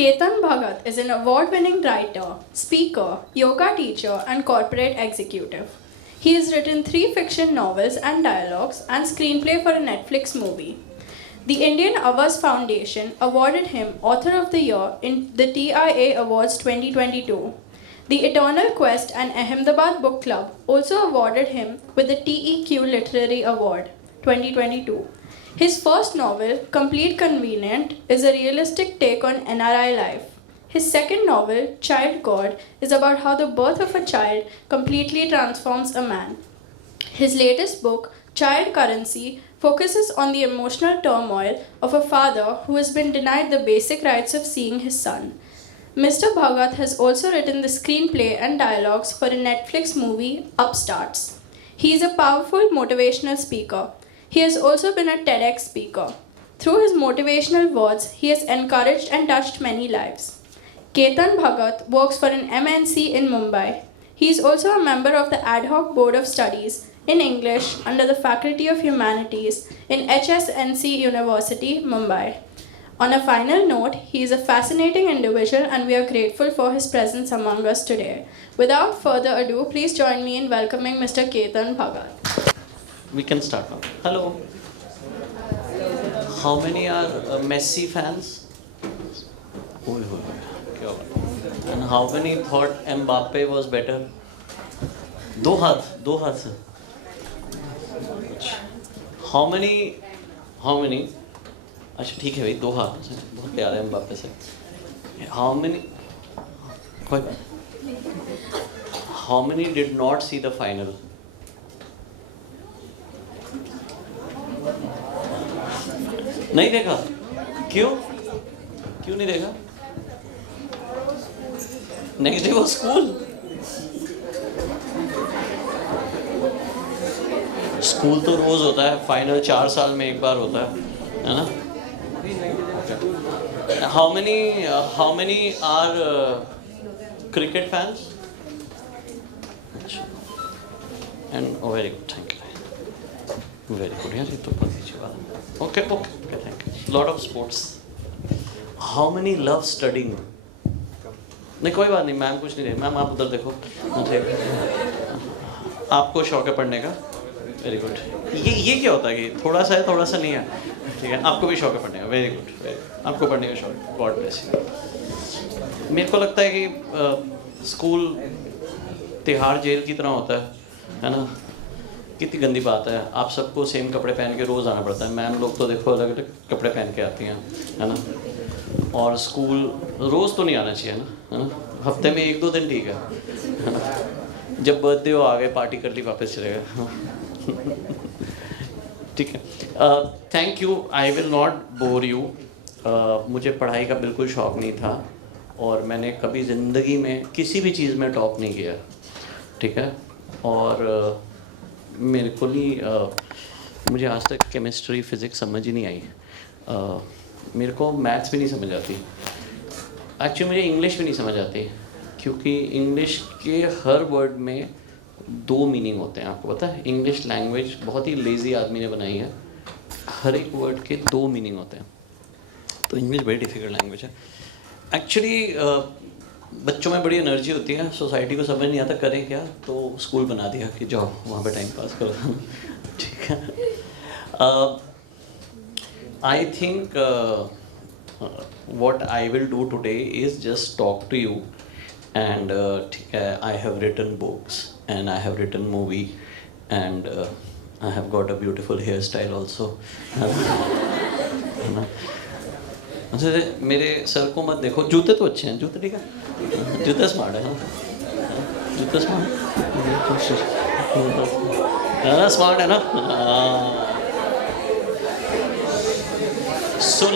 Ketan Bhagat is an award winning writer, speaker, yoga teacher, and corporate executive. He has written 3 fiction novels and dialogues and screenplay for a Netflix movie. The Indian Avas Foundation awarded him Author of the Year in the TIA Awards 2022. The Eternal Quest and Ahmedabad Book Club also awarded him with the TEQ Literary Award 2022. His first novel, Complete Convenient, is a realistic take on NRI life. His second novel, Child God, is about how the birth of a child completely transforms a man. His latest book, Child Currency, focuses on the emotional turmoil of a father who has been denied the basic rights of seeing his son. Mr. Bhagat has also written the screenplay and dialogues for a Netflix movie, Upstarts. He is a powerful motivational speaker. He has also been a TEDx speaker. Through his motivational words, he has encouraged and touched many lives. Ketan Bhagat works for an MNC in Mumbai. He is also a member of the Ad hoc Board of Studies in English under the Faculty of Humanities in HSNC University, Mumbai. On a final note, he is a fascinating individual and we are grateful for his presence among us today. Without further ado, please join me in welcoming Mr. Ketan Bhagat. We can start now. Hello. How many are Messi fans? And how many thought Mbappe was better? दो हाथ से. How many? अच्छा ठीक है भाई, 2 हाथ से बहुत प्यार है Mbappe से. How many did not see the final? नहीं देखा? क्यों नहीं देखा? नेक्स्ट डे वो स्कूल तो रोज होता है, फाइनल 4 साल में एक बार होता है ना? How many are cricket fans? And very good, thank you, very good यार, ये तो बहुत अच्छी बात है. Okay, thank you. Lot of sports. How many love studying? नहीं कोई बात नहीं, मैम कुछ नहीं रही. मैम आप उधर देखो, आपको शौक है पढ़ने का? Very good. ये क्या होता है कि थोड़ा सा है थोड़ा सा नहीं है? ठीक है, आपको भी शौक है पढ़ने का. वेरी गुड, आपको पढ़ने का शौक, गॉड ब्लेस यू. मेरे को लगता है कि स्कूल तिहाड़ जेल की तरह होता है ना? कितनी गंदी बात है, आप सबको सेम कपड़े पहन के रोज़ आना पड़ता है. मैम लोग तो देखो अलग अलग कपड़े पहन के आती हैं, है ना? और स्कूल रोज़ तो नहीं आना चाहिए ना, है ना? हफ्ते में 1-2 दिन ठीक है. जब बर्थडे हो आ गए, पार्टी कर ली, वापस चले गए. ठीक है. Thank you. I will not bore you. मुझे पढ़ाई का बिल्कुल शौक़ नहीं था और मैंने कभी ज़िंदगी में किसी भी चीज़ में टॉप नहीं किया, ठीक है? और मेरे को नहीं, मुझे आज तक केमिस्ट्री फिज़िक्स समझ ही नहीं आई. मेरे को मैथ्स भी नहीं समझ आती. एक्चुअली मुझे इंग्लिश भी नहीं समझ आती, क्योंकि इंग्लिश के हर वर्ड में 2 मीनिंग होते हैं. आपको पता है, इंग्लिश लैंग्वेज बहुत ही लेज़ी आदमी ने बनाई है. हर एक वर्ड के 2 मीनिंग होते हैं. तो इंग्लिश बड़ी डिफ़िकल्ट लैंग्वेज है. एक्चुअली बच्चों में बड़ी एनर्जी होती है, सोसाइटी को समझ नहीं आता करें क्या, तो स्कूल बना दिया कि जाओ वहाँ पे टाइम पास करो. ठीक है. I think what I will do today is just talk to you, and ठीक है, I have written books and I have written movie and I have got a beautiful hairstyle also. अच्छा, मेरे sir को मत देखो, जूते तो अच्छे हैं, जूते ठीक है, जूते स्मार्ट है, जूते स्मार्ट स्मार्ट है ना. सो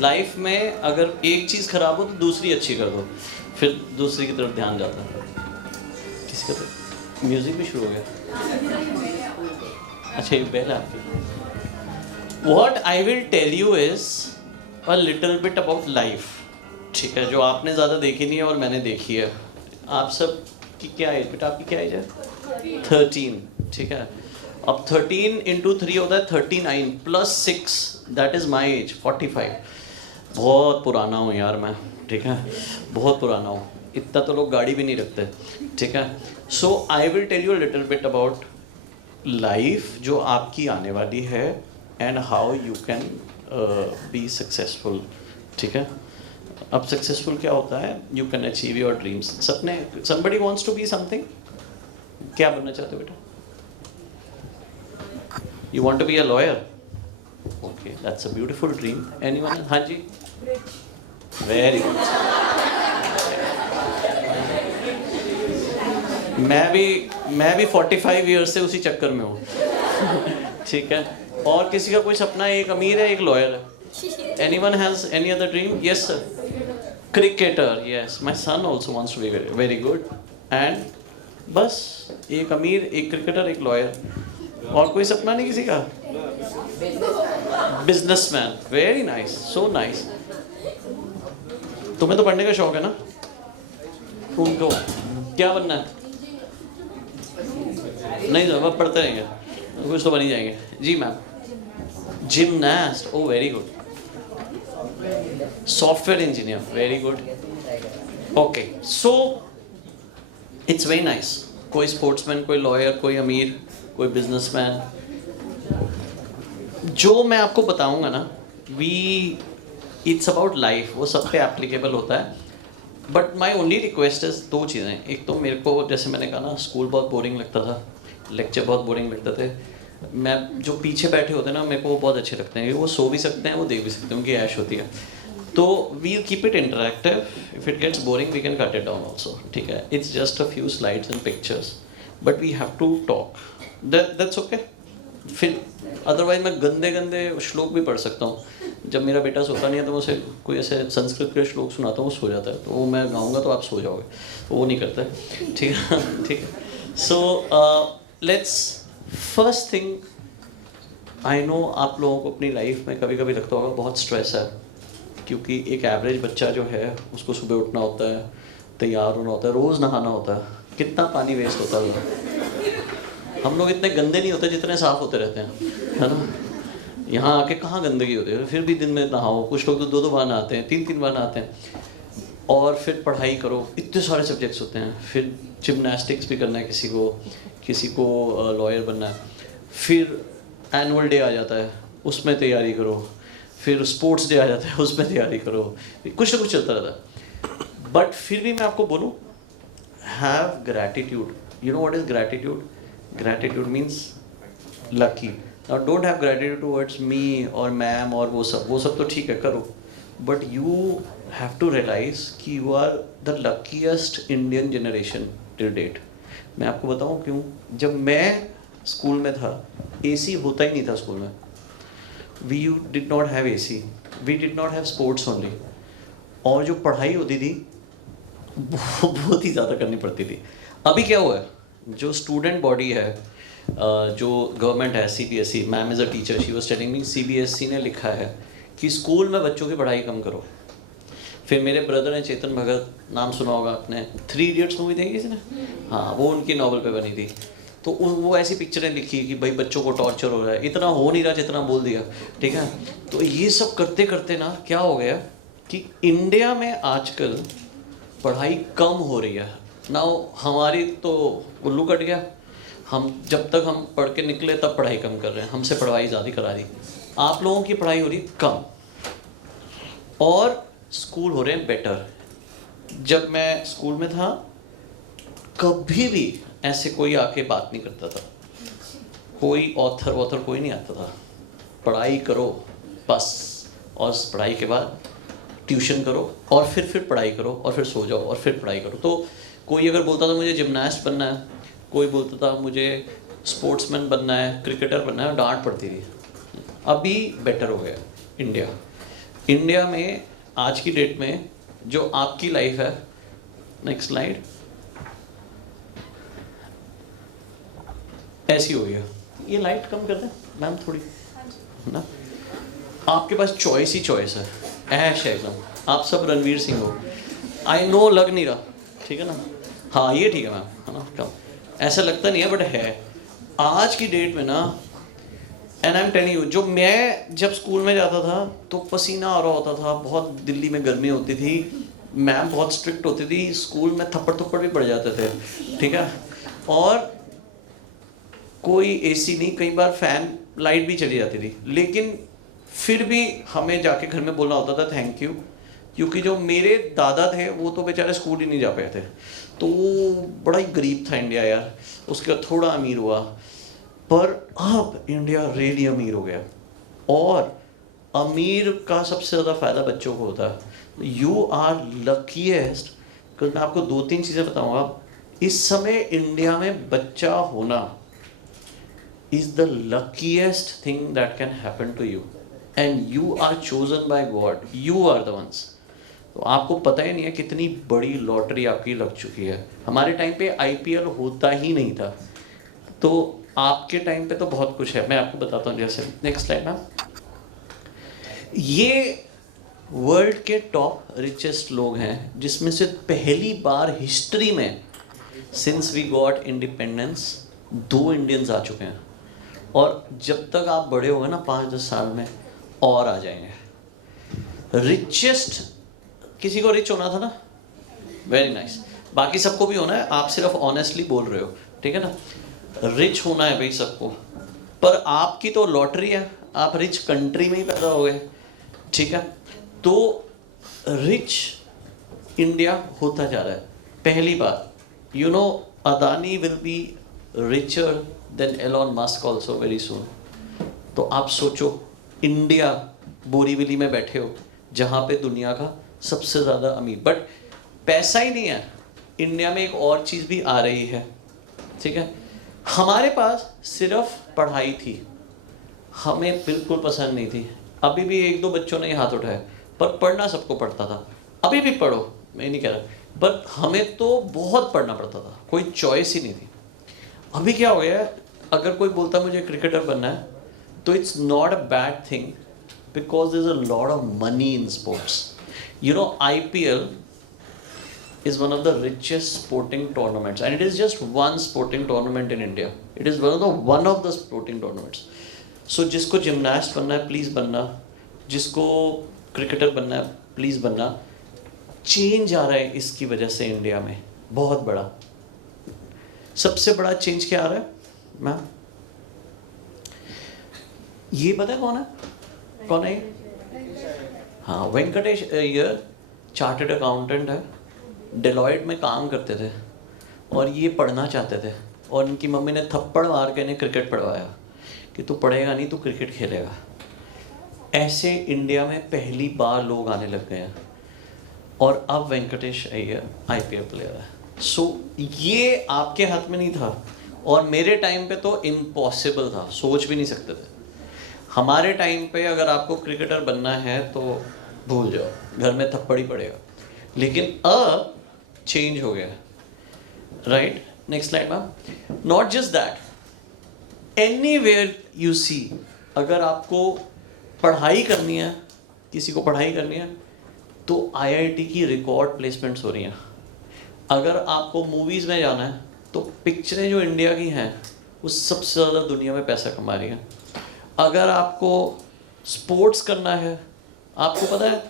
लाइफ में अगर एक चीज़ खराब हो तो दूसरी अच्छी कर दो, फिर दूसरी की तरफ ध्यान जाता है. किसका तो म्यूज़िक भी शुरू हो गया. अच्छा, ये पहला आपकी. What I will tell you is a little bit about life. ठीक है, जो आपने ज़्यादा देखी नहीं है और मैंने देखी है. आप सब की क्या एज, बेटा आपकी क्या एज है? 13. ठीक है. अब 13 × 3 होता है 39 + 6, दैट इज़ माई एज, 45. बहुत पुराना हूँ यार मैं, ठीक है, बहुत पुराना हूँ, इतना तो लोग गाड़ी भी नहीं रखते, ठीक है। So I will tell you little bit about life जो आपकी आने वाली है and how you can be successful, ठीक है। अब सक्सेसफुल क्या होता है, you can achieve your dreams, सपने, somebody wants to be something, क्या बनना चाहते हो बेटा? You want to be a lawyer, okay, that's a beautiful dream. Anyone? हाँ जी, वेरी गुड। मैं भी 45 ईयर से उसी चक्कर में हूँ, ठीक है। और किसी का कोई सपना, एक अमीर है एक लॉयर है? Anyone has any other dream? Yes sir, cricketer, yes, my son also wants to be very good. And बस, एक अमीर, एक क्रिकेटर, एक लॉयर, और कोई सपना नहीं किसी का? Businessman, very nice, so nice. तुम्हें तो पढ़ने का शौक है ना? उनको क्या बनना है? नहीं सर, अब पढ़ते रहेंगे, कुछ तो बन ही जाएंगे। जी ma'am, gymnast, oh very good. Software engineer, very good. Okay, so it's very nice. कोई स्पोर्ट्समैन, कोई लॉयर, कोई अमीर, कोई बिजनेसमैन। जो मैं आपको बताऊंगा ना, इट्स अबाउट लाइफ, वो सब पे एप्लीकेबल होता है। But my only request is दो चीज़ें। एक तो मेरे को, जैसे मैंने कहा ना, स्कूल बहुत बोरिंग लगता था, लेक्चर बहुत बोरिंग लगते थे। मैं, जो पीछे बैठे होते हैं ना, मेरे को वो बहुत अच्छे लगते हैं, वो सो भी सकते हैं, वो देख भी सकते हैं, उनकी ऐश होती है। तो we keep it interactive, if it gets boring we can cut it down also, ठीक है। It's just a few slides and pictures, but we have to talk, that's okay. फिर अदरवाइज मैं गंदे गंदे श्लोक भी पढ़ सकता हूँ। जब मेरा बेटा सोता नहीं है तो मैं उसे कोई ऐसे संस्कृत के श्लोक सुनाता हूँ, वो सो जाता है, तो वो मैं गाऊंगा तो आप सो जाओगे, तो वो नहीं करता है, ठीक है, ठीक है। So let's, first thing, I know आप लोगों को अपनी लाइफ में कभी कभी लगता होगा बहुत स्ट्रेस है, क्योंकि एक एवरेज बच्चा जो है उसको सुबह उठना होता है, तैयार होना होता है, रोज़ नहाना होता है, कितना पानी वेस्ट होता है। हम लोग इतने गंदे नहीं होते जितने साफ होते रहते हैं, है ना। यहाँ आके कहाँ गंदगी होती है, फिर भी दिन में नहाओ, कुछ लोग तो 2-2 बार नहाते हैं, 3-3 बार नहाते हैं। और फिर पढ़ाई करो, इतने सारे सब्जेक्ट्स होते हैं, फिर जिमनास्टिक्स भी करना है किसी को लॉयर बनना है, फिर एनुअल डे आ जाता है, उसमें तैयारी करो, फिर स्पोर्ट्स डे आ जाता है, उसमें तैयारी करो, कुछ ना कुछ चलता रहता है। बट फिर भी मैं आपको बोलूँ, have gratitude. You know what is gratitude? Gratitude means lucky. Now don't have gratitude towards me or ma'am और वो सब तो ठीक है, करो, but you have to realize कि you are the luckiest Indian generation till date. मैं आपको बताऊँ क्यों? जब मैं स्कूल में था, AC होता ही नहीं था स्कूल में, we did not have AC, we did not have sports only, और जो पढ़ाई होती थी बहुत ही ज़्यादा करनी पड़ती थी। अभी क्या हुआ है, जो स्टूडेंट बॉडी है, जो गवर्नमेंट है, CBSE, ma'am is a teacher, she was telling me, CBSE ने लिखा है कि स्कूल में बच्चों की पढ़ाई कम करो। फिर मेरे ब्रदर हैं चेतन भगत, नाम सुना होगा आपने, 3 इडियट्स मूवी देखी किसी ने? हाँ, वो उनकी नॉवल पे बनी थी। तो वो ऐसी पिक्चरें लिखी कि भाई बच्चों को टॉर्चर हो रहा है, इतना हो नहीं रहा जितना बोल दिया, ठीक है। तो ये सब करते करते ना क्या हो गया कि इंडिया में आजकल पढ़ाई कम हो रही है ना। हमारी तो उल्लू कट गया, हम जब तक हम पढ़ के निकले तब पढ़ाई कम कर रहे हैं, हमसे पढ़ाई ज़्यादा करा दी। आप लोगों की पढ़ाई हो रही कम और स्कूल हो रहे हैं बेटर। जब मैं स्कूल में था कभी भी ऐसे कोई आके बात नहीं करता था, कोई ऑथर कोई नहीं आता था। पढ़ाई करो बस, और पढ़ाई के बाद ट्यूशन करो, और फिर पढ़ाई करो, और फिर सो जाओ, और फिर पढ़ाई करो। तो कोई अगर बोलता था मुझे जिमनास्ट बनना है, कोई बोलता था मुझे स्पोर्ट्समैन बनना है, क्रिकेटर बनना है, डांट पड़ती थी। अभी बेटर हो गया इंडिया में आज की डेट में। जो आपकी लाइफ है, नेक्स्ट स्लाइड, ऐसी हो गया। ये लाइट कम कर दें मैम थोड़ी, ना। आपके पास चॉइस ही चॉइस है, ऐश है एकदम। आप सब रणवीर सिंह हो, आई नो लग नहीं रहा, ठीक है ना। हाँ ये ठीक है मैम, है ना, कम ऐसा लगता नहीं है, बट है। आज की डेट में ना and I am telling you, जो मैं जब स्कूल में जाता था तो पसीना आ रहा होता था, बहुत दिल्ली में गर्मी होती थी, मैम बहुत स्ट्रिक्ट होती थी, स्कूल में थप्पड़ भी पड़ जाते थे, ठीक है, और कोई एसी नहीं, कई बार फैन लाइट भी चली जाती थी, लेकिन फिर भी हमें जाके घर में बोलना होता था थैंक यू, क्योंकि जो मेरे दादा थे वो तो बेचारे स्कूल ही नहीं जा पाए थे, तो बड़ा ही गरीब था इंडिया यार। उसके बाद थोड़ा अमीर हुआ, पर अब इंडिया रियली अमीर हो गया, और अमीर का सबसे ज़्यादा फ़ायदा बच्चों को होता है। यू आर लकीएस्ट, मैं आपको 2-3 चीज़ें बताऊंगा। इस समय इंडिया में बच्चा होना is the luckiest thing that can happen to you, and you are chosen by God, you are the ones. तो आपको पता ही नहीं है कितनी बड़ी लॉटरी आपकी लग चुकी है। हमारे टाइम पे आईपीएल होता ही नहीं था, तो आपके टाइम पे तो बहुत कुछ है, मैं आपको बताता हूँ। जैसे नेक्स्ट स्लाइड मैम, ये वर्ल्ड के टॉप रिचेस्ट लोग हैं, जिसमें से पहली बार हिस्ट्री में since we got independence 2 Indians आ चुके हैं, और जब तक आप बड़े होंगे ना 5-10 साल में और आ जाएंगे। रिचेस्ट, किसी को रिच होना था ना, वेरी नाइस, बाकी सबको भी होना है, आप सिर्फ ऑनेस्टली बोल रहे हो, ठीक है ना, रिच होना है भाई सबको, पर आपकी तो लॉटरी है, आप रिच कंट्री में ही पैदा हो गए, ठीक है, तो रिच इंडिया होता जा रहा है पहली बार। You know, Adani will be richer than Elon Musk also very soon. तो आप सोचो, इंडिया बोरीवली में बैठे हो, जहाँ पे दुनिया का सबसे ज़्यादा अमीर, बट पैसा ही नहीं है, इंडिया में एक और चीज़ भी आ रही है, ठीक है। हमारे पास सिर्फ पढ़ाई थी, हमें बिल्कुल पसंद नहीं थी, अभी भी 1-2 बच्चों ने हाथ उठाया, पर पढ़ना सबको पड़ता था, अभी भी पढ़ो, मैं नहीं कह रहा, बट हमें तो बहुत पढ़ना पड़ता था, कोई चॉइस ही नहीं थी। अभी क्या हो गया है, अगर कोई बोलता है मुझे क्रिकेटर बनना है, तो it's not a bad thing, because there is a lot of money in sports. You know, IPL is one of the richest sporting tournaments, and it is just one sporting tournament in India. It is one of the sporting tournaments. So जिसको gymnast बनना है please बनना, जिसको cricketer बनना है please बनना। Change आ रहा है इसकी वजह से इंडिया में बहुत बड़ा। सबसे बड़ा चेंज क्या आ रहा है मैम, ये पता है कौन है? कौन है? हाँ, वेंकटेश अय्यर चार्टर्ड अकाउंटेंट है, डेलॉयट में काम करते थे, और ये पढ़ना चाहते थे, और इनकी मम्मी ने थप्पड़ मार के इन्हें क्रिकेट पढ़वाया कि तू पढ़ेगा नहीं, तू क्रिकेट खेलेगा। ऐसे इंडिया में पहली बार लोग आने लग गए हैं, और अब वेंकटेश अय्यर आईपीएल प्लेयर है। सो ये आपके हाथ में नहीं था, और मेरे टाइम पे तो इम्पॉसिबल था, सोच भी नहीं सकते थे। हमारे टाइम पे अगर आपको क्रिकेटर बनना है तो भूल जाओ, घर में थप्पड़ ही पड़ेगा। लेकिन अब चेंज हो गया, right. Next slide ma'am. Not just that, anywhere you see, अगर आपको पढ़ाई करनी है, किसी को पढ़ाई करनी है, तो आईआईटी की रिकॉर्ड प्लेसमेंट्स हो रही हैं। अगर आपको मूवीज़ में जाना है, तो पिक्चरें जो इंडिया की हैं वो सबसे ज़्यादा दुनिया में पैसा कमा रही हैं। अगर आपको स्पोर्ट्स करना है, आपको पता है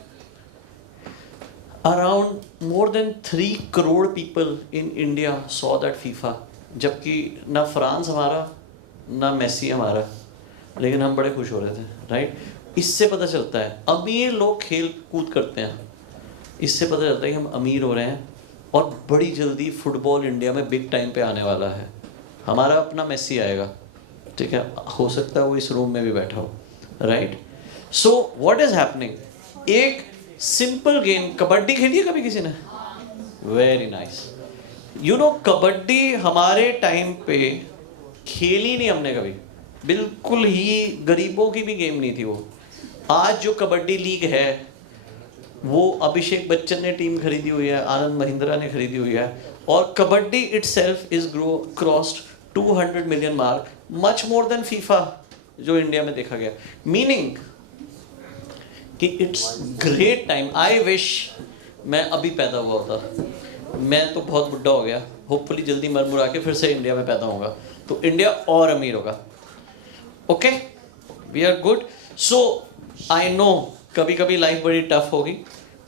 around more than 3 crore people in India saw that FIFA, जबकि ना फ्रांस हमारा ना मेसी हमारा, लेकिन हम बड़े खुश हो रहे थे, राइट। इससे पता चलता है अमीर लोग खेल कूद करते हैं, इससे पता चलता है कि हम अमीर हो रहे हैं, और बड़ी जल्दी फुटबॉल इंडिया में बिग टाइम पे आने वाला है। हमारा अपना मेसी आएगा, ठीक है, हो सकता है वो इस रूम में भी बैठा हो, right. So what is happening, एक सिंपल गेम, कबड्डी खेली है कभी किसी ने? Very nice. You know, kabaddi हमारे टाइम पे खेली नहीं हमने कभी, बिल्कुल ही गरीबों की भी गेम नहीं थी वो। आज जो कबड्डी लीग है वो अभिषेक बच्चन ने टीम खरीदी हुई है, आनंद महिंद्रा ने खरीदी हुई है, और kabaddi itself is crossed 200 million mark, much more than FIFA जो इंडिया में देखा गया। मीनिंग कि it's great time. I wish मैं अभी पैदा हुआ होता, मैं तो बहुत बुढ़ा हो गया, होपफुली जल्दी मर मुरा के फिर से इंडिया में पैदा होगा, तो इंडिया और अमीर होगा। Okay, we are good. So I know कभी कभी लाइफ बड़ी टफ होगी,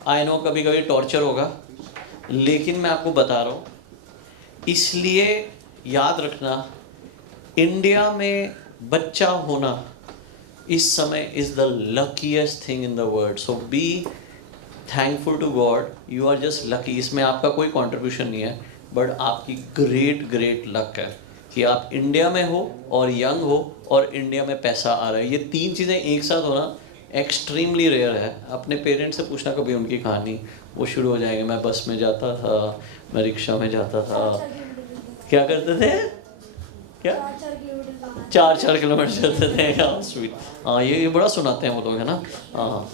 आई नो कभी कभी टॉर्चर होगा, लेकिन मैं आपको बता रहा हूँ, इसलिए याद रखना, इंडिया में बच्चा होना इस समय is the luckiest thing in the world. So be thankful to God, you are just lucky. इसमें आपका कोई कंट्रीब्यूशन नहीं है, बट आपकी ग्रेट ग्रेट लक है कि आप इंडिया में हो और यंग हो और इंडिया में पैसा आ रहा है. ये तीन चीज़ें एक साथ होना एक्सट्रीमली रेयर है. अपने पेरेंट्स से पूछना कभी उनकी कहानी, वो शुरू हो जाएंगे, मैं बस में जाता था, मैं रिक्शा में जाता था. क्या करते थे? क्या 4-4 किलोमीटर चलते थे. हाँ स्वीट. हाँ ये बड़ा सुनाते हैं वो लोग, है ना. हाँ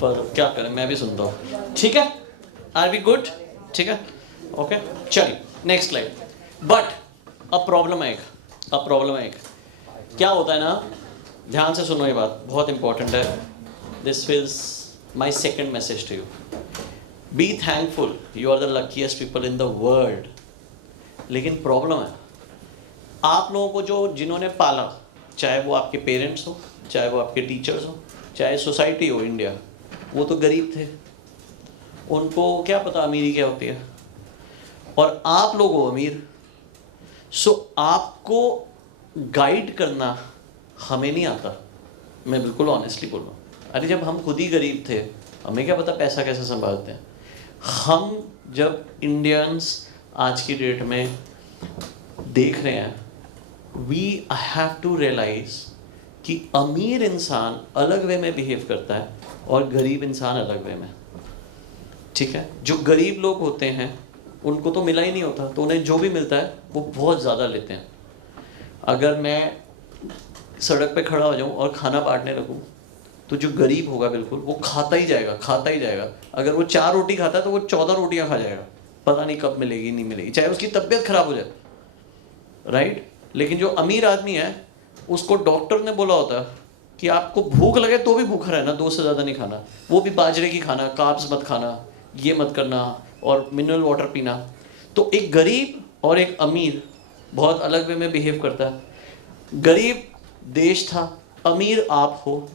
पर क्या करें, मैं भी सुनता हूँ. ठीक है, आर वी गुड? ठीक है, ओके. चलिए नेक्स्ट स्लाइड. बट अब प्रॉब्लम है एक. क्या होता है ना, ध्यान से सुनो, ये बात बहुत इंपॉर्टेंट है. This is my second message to you. Be thankful, you are the luckiest people in the world. लेकिन प्रॉब्लम है, आप लोगों को जो जिन्होंने पाला, चाहे वो आपके पेरेंट्स हो, चाहे वो आपके टीचर्स हो, चाहे सोसाइटी हो इंडिया, वो तो गरीब थे. उनको क्या पता अमीरी क्या होती है, और आप लोग हो अमीर. सो आपको गाइड करना हमें नहीं आता. मैं बिल्कुल ऑनेस्टली बोल रहा हूँ. अरे जब हम खुद ही गरीब थे, हमें क्या पता पैसा कैसे संभालते हैं. हम जब इंडियंस आज की डेट में देख रहे हैं, वी हैव टू रियलाइज कि अमीर इंसान अलग वे में बिहेव करता है और गरीब इंसान अलग वे में. ठीक है, जो गरीब लोग होते हैं उनको तो मिला ही नहीं होता, तो उन्हें जो भी मिलता है वो बहुत ज़्यादा लेते हैं. अगर मैं सड़क पे खड़ा हो जाऊं और खाना बांटने लगूं, तो जो गरीब होगा बिल्कुल वो खाता ही जाएगा. अगर वो 4 रोटी खाता है तो वो 14 रोटियां खा जाएगा. पता नहीं कब मिलेगी नहीं मिलेगी, चाहे उसकी तबीयत खराब हो जाए, राइट. लेकिन जो अमीर आदमी है, उसको डॉक्टर ने बोला होता है कि आपको भूख लगे तो भी भूखा रहना, 2 से ज़्यादा नहीं खाना, वो भी बाजरे की खाना, कार्ब्स मत खाना, ये मत करना, और मिनरल वाटर पीना. तो एक गरीब और एक अमीर बहुत अलग वे में बिहेव करता है. गरीब देश था, अमीर आप हो.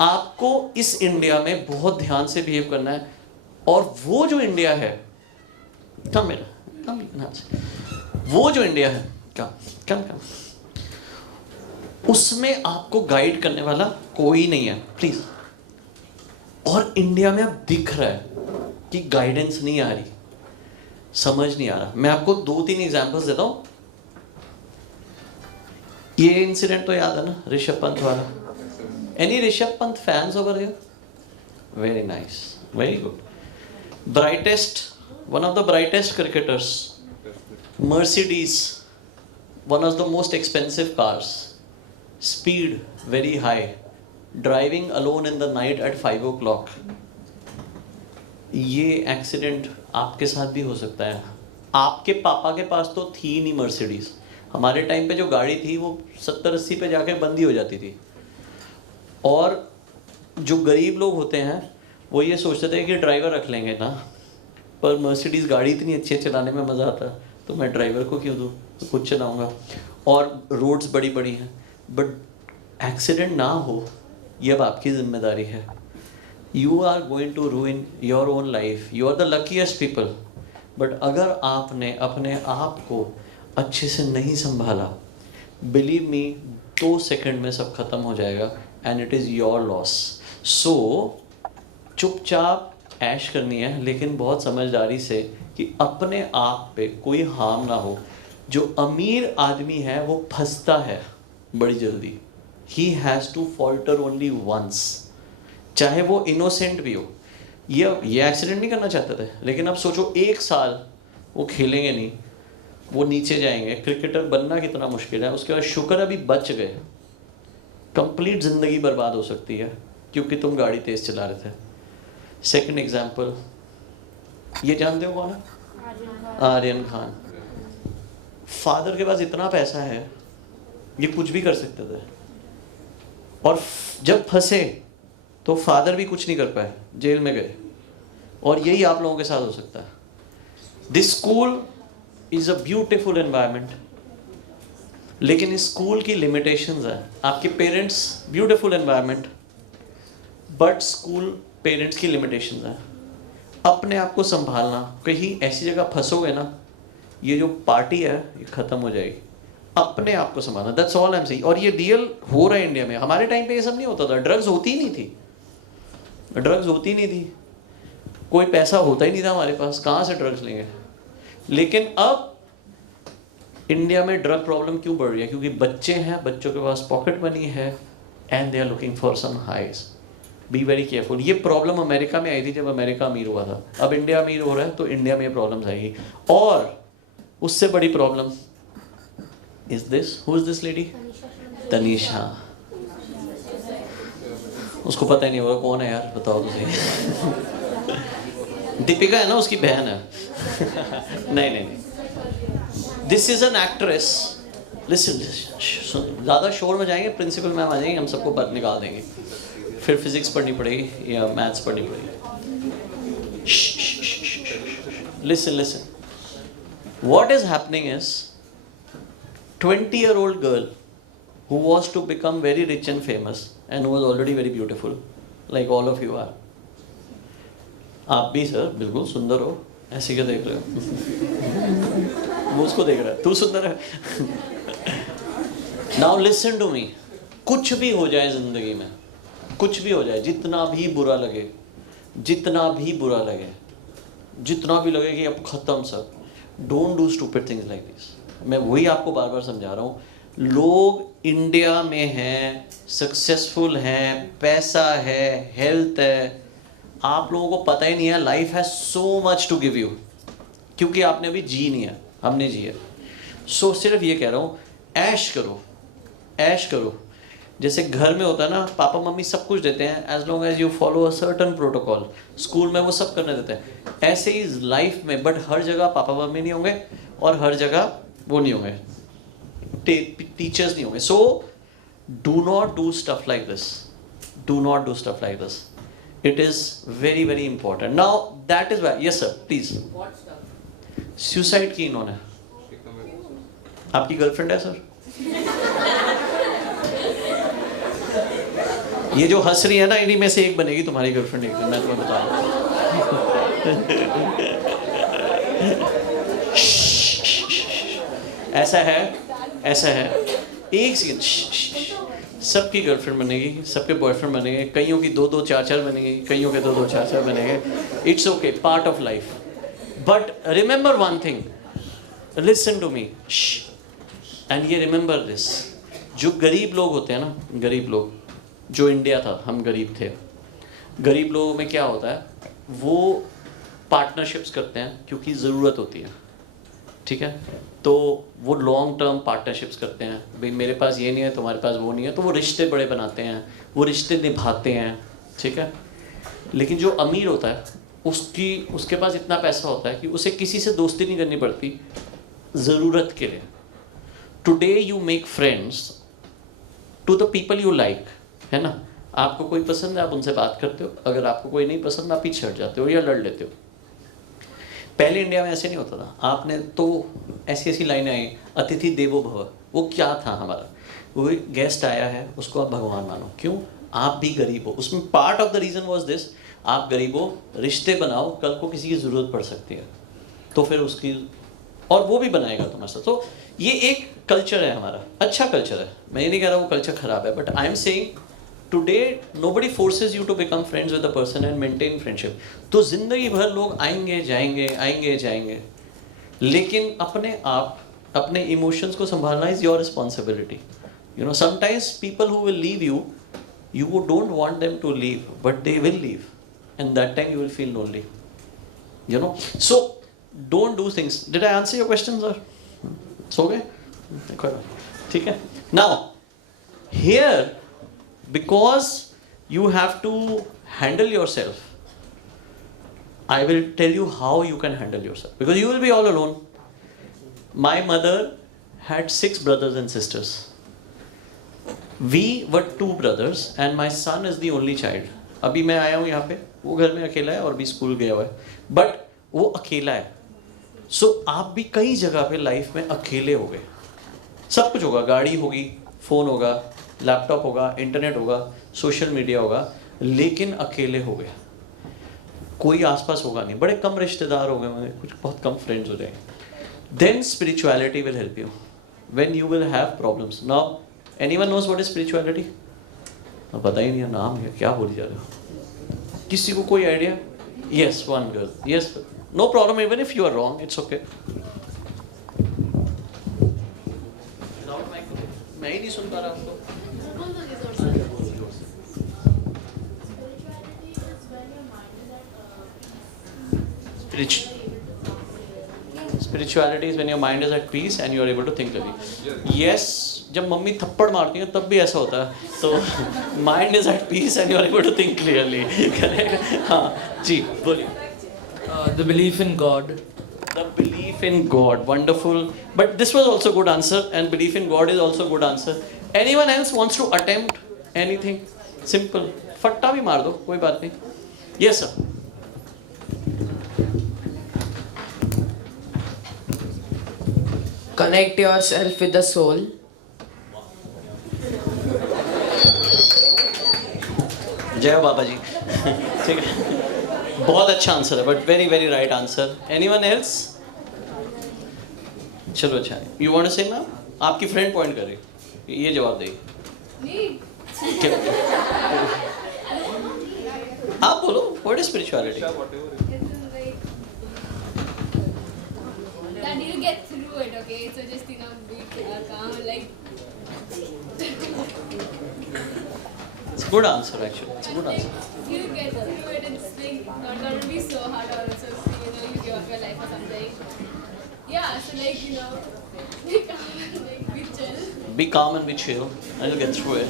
आपको इस इंडिया में बहुत ध्यान से बिहेव करना है, और वो जो इंडिया है, वो जो इंडिया है, कम उसमें आपको गाइड करने वाला कोई नहीं है, प्लीज. और इंडिया में अब दिख रहा है कि गाइडेंस नहीं आ रही, समझ नहीं आ रहा. मैं आपको 2-3 एग्जांपल्स देता हूं. ये इंसिडेंट तो याद है ना, ऋषभ पंत वाला. Any Rishabh Pant fans over here? Very nice, very good. Brightest, one of the brightest cricketers, Mercedes, one of the most expensive cars, speed very high, driving alone in the night at 5 o'clock. ये accident आपके साथ भी हो सकता है. आपके पापा के पास तो थी नहीं मर्सिडीज. हमारे टाइम पे जो गाड़ी थी वो 70-80 पे जाके बंद ही हो जाती थी. और जो गरीब लोग होते हैं वो ये सोचते थे कि ड्राइवर रख लेंगे ना, पर मर्सिडीज गाड़ी इतनी अच्छी है, चलाने में मज़ा आता है, तो मैं ड्राइवर को क्यों दूँ, तो खुद चलाऊँगा. और रोड्स बड़ी बड़ी हैं, बट एक्सीडेंट ना हो ये अब आपकी जिम्मेदारी है. You are going to ruin your own life. You are the luckiest people, but अगर आपने अपने आप को अच्छे से नहीं संभाला, बिलीव मी, 2 सेकंड में सब खत्म हो जाएगा, and it is your loss. So चुपचाप ऐश करनी है, लेकिन बहुत समझदारी से, कि अपने आप पे कोई हार्म ना हो. जो अमीर आदमी है वो फंसता है बड़ी जल्दी. He has to falter only once, चाहे वो इनोसेंट भी हो. ये एक्सीडेंट नहीं करना चाहते थे, लेकिन अब सोचो 1 साल वो खेलेंगे नहीं, वो नीचे जाएंगे. क्रिकेटर बनना कितना मुश्किल है. उसके बाद शुक्र अभी बच गए, कंप्लीट ज़िंदगी बर्बाद हो सकती है क्योंकि तुम गाड़ी तेज़ चला रहे थे. सेकंड एग्जाम्पल, ये जानते हो कौन है? आर्यन खान. फादर के पास इतना पैसा है, ये कुछ भी कर सकते थे, और जब फंसे तो फादर भी कुछ नहीं कर पाए, जेल में गए. और यही आप लोगों के साथ हो सकता है. This school is a beautiful environment. लेकिन स्कूल की लिमिटेशंस है। आपके parents beautiful environment, but school parents की लिमिटेशंस है। अपने आप को संभालना, कहीं ऐसी जगह फंसोगे ना, ये जो पार्टी है ये खत्म हो जाएगी। अपने आप को संभालना, that's all I am saying. और ये रियल हो रहा है इंडिया में। हमारे टाइम पे ये सब नहीं होता था, ड्रग्स होती ही नहीं थी, ड्रग्स होती नहीं थी, कोई पैसा होता ही नहीं था हमारे पास, कहाँ से ड्रग्स लेंगे। लेकिन अब इंडिया में ड्रग प्रॉब्लम क्यों बढ़ रही है? क्योंकि बच्चे हैं, बच्चों के पास पॉकेट मनी है and they are looking for some highs. Be very careful. ये प्रॉब्लम अमेरिका में आई थी जब अमेरिका अमीर हुआ था, अब इंडिया अमीर हो रहा है तो इंडिया में ये प्रॉब्लम्स आएगी। और उससे बड़ी problem is this, who is this lady? Tanisha. उसको पता ही नहीं होगा कौन है यार, बताओ तो सही। दीपिका है ना, उसकी बहन है। नहीं नहीं नहीं, this is an actress. Listen, ज़्यादा शोर में जाएंगे प्रिंसिपल मैम आ जाएंगे, हम सबको बात निकाल देंगे, फिर फिजिक्स पढ़नी पड़ेगी या मैथ्स पढ़नी पड़ेगी। Listen listen, what is happening is 20-year-old girl who was to become very rich and famous and who was already very beautiful like all of you are. आप भी सर बिल्कुल सुंदर हो, ऐसे क्या देख रहे हो? वो उसको देख रहा है, तू सुंदर है। Now listen to me, कुछ भी हो जाए जिंदगी में, कुछ भी हो जाए, जितना भी बुरा लगे, जितना भी बुरा लगे, जितना भी लगे कि अब खत्म सब, don't do stupid things like this. मैं वही आपको बार बार समझा रहा हूँ। लोग इंडिया में हैं, सक्सेसफुल हैं, पैसा है, हेल्थ है, आप लोगों को पता ही नहीं है life has so much to give you, क्योंकि आपने अभी जी नहीं है, हमने जी है। सो सिर्फ ये कह रहा हूँ, ऐश करो, ऐश करो। जैसे घर में होता है ना, पापा मम्मी सब कुछ देते हैं as long as you follow a certain protocol, school में वो सब करने देते हैं, ऐसे ही लाइफ में। बट हर जगह पापा मम्मी नहीं होंगे और हर जगह वो नहीं होंगे, टीचर्स नहीं होंगे। So do not do stuff like this, do not do stuff like this, it is very very important. Now that is why, yes sir please. Suicide की इन्होंने, आपकी गर्लफ्रेंड है सर? ये जो हंस रही है ना, इन्हीं में से एक बनेगी तुम्हारी गर्लफ्रेंड एक दिन, मैं तुम्हें बता रहा हूँ। ऐसा है, ऐसा है, एक सेकंड, सबकी गर्लफ्रेंड बनेगी, सबके बॉयफ्रेंड बनेंगे, कईयों की 2-2 4-4 बनेगी, कईयों के 2-2 4-4 बनेंगे। It's okay, part of life. But remember one thing, listen to me, and ये रिमेंबर दिस, जो गरीब लोग होते हैं ना, गरीब लोग, जो इंडिया था, हम गरीब थे, गरीब लोगों में क्या होता है, वो पार्टनरशिप्स करते हैं क्योंकि ज़रूरत होती है, ठीक है? तो वो लॉन्ग टर्म पार्टनरशिप्स करते हैं, भाई मेरे पास ये नहीं है, तुम्हारे पास वो नहीं है, तो वो रिश्ते बड़े बनाते हैं, वो रिश्ते निभाते हैं, ठीक है? लेकिन जो अमीर होता है, उसके पास इतना पैसा होता है कि उसे किसी से दोस्ती नहीं करनी पड़ती ज़रूरत के लिए। Today you make friends to the people you like, है ना? आपको कोई पसंद है, आप उनसे बात करते हो, अगर आपको कोई नहीं पसंद, आप पीछे हट जाते हो या लड़ लेते हो। पहले इंडिया में ऐसे नहीं होता था। आपने तो ऐसी ऐसी लाइनें आई, अतिथि देवो भव, वो क्या था हमारा, वो गेस्ट आया है, उसको आप भगवान मानो। क्यों? आप भी गरीब हो, उसमें part of the reason was this, आप गरीब हो, रिश्ते बनाओ, कल को किसी की ज़रूरत पड़ सकती है तो फिर उसकी, और वो भी बनाएगा तुम्हारे साथ। तो ये एक कल्चर है हमारा, अच्छा कल्चर है, मैं ये नहीं कह रहा वो कल्चर ख़राब है, but I am saying today nobody forces you to become friends with a person and maintain friendship. तो जिंदगी भर लोग आएंगे जाएंगे, आएंगे जाएंगे, लेकिन अपने आप, अपने इमोशंस को संभालना is your responsibility. You know, sometimes people who will leave you, you don't want them to leave, but they will leave, and that time you will feel lonely, you know. So don't do things. Did I answer your question, sir? It's okay, ठीक है? Now here, because you have to handle yourself, I will tell you how you can handle yourself, because you will be all alone. My mother had 6 brothers and sisters. We were 2 brothers and my son is the only child. अभी मैं आया हूँ यहाँ पे, वो घर में अकेला है और भी स्कूल गया हुआ है, बट वो अकेला है। सो आप भी कई जगह पे लाइफ में अकेले हो गए, सब कुछ होगा, गाड़ी होगी, फ़ोन होगा, लैपटॉप होगा, इंटरनेट होगा, सोशल मीडिया होगा, लेकिन अकेले हो गए, कोई आसपास होगा नहीं, बड़े कम रिश्तेदार हो गए, कुछ बहुत कम फ्रेंड्स हो जाएंगे। Then spirituality will help you when you will have problems. Now anyone knows what is spirituality? पता ही नहीं है, नाम है, क्या बोल जा रहे हो? किसी को कोई idea? Yes, one girl, yes, no problem, even if you are wrong, it's okay. मैं ही नहीं सुन पा रहा आपको। Spirituality is when your mind is at peace and you are able to think clearly. Yes, जब मम्मी थप्पड़ मारती है तब भी ऐसा होता है, तो mind is at peace and you are able to think clearly. हाँ जी, बोलिए। The belief in God. The belief in God, wonderful. But this was also good answer, and belief in God is also good answer. Anyone else wants to attempt anything? Simple. फट्टा भी मार दो, कोई बात नहीं। Yes sir. Connect yourself with the soul. जय बाबा जी। ठीक है, बहुत अच्छा आंसर है, but very very right answer. Anyone else? चलो अच्छा है। यू वांट टू से मैम? आपकी फ्रेंड पॉइंट कर रही, ये जवाब देगी। आप बोलो, what is spirituality? That you'll get through it, okay? So just be calm, like. It's a good answer actually. It's a good answer. You get through it. It's like not gonna be so hard, or also you give up your life or something. Yeah. So be calm and be chill. Be calm and be chill, and you'll get through it.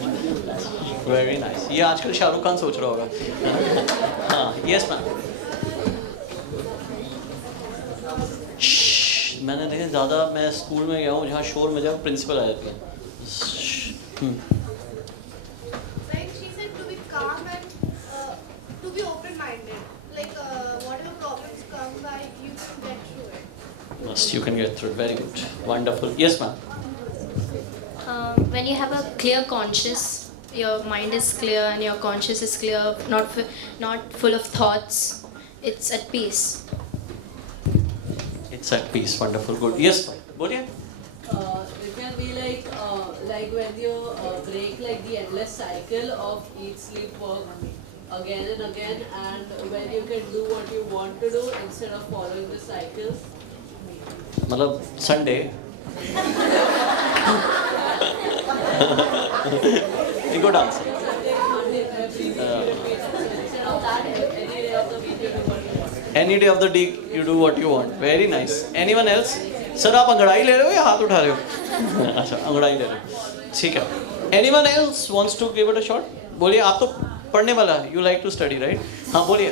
Very nice. ये आजकल शाहरुख खान सोच रहा होगा। हाँ, yes ma'am. मैंने देखा ज़्यादा, मैं स्कूल में गया हूँ जहाँ शोर में जाओ प्रिंसिपल आ जाती है। Like she said, to be calm and to be open-minded. Like whatever problems come by, you can get through it. Yes, you can get through it. Very good. Wonderful. Yes ma'am. When you have a clear conscious, your mind is clear and your conscious is clear, not full of thoughts, it's at peace. It's at peace. Wonderful. Good. Yes ma'am. बोलिए। It can be like when you break like the endless cycle of eat, sleep, work again and again, and when you can do what you want to do instead of following the cycle. मतलब Sunday. Good answer. Instead of that, any day of the week you do what you want. Any day of the day you do what you want. Very nice. Anyone else? Sir आप अंगड़ाई ले रहे हो या हाथ उठा रहे हो? अच्छा, अंगड़ाई ले रहे हो। ठीक है। Anyone else wants to give it a shot? बोलिए, आप तो पढ़ने वाला, you like to study, right? हाँ बोलिए।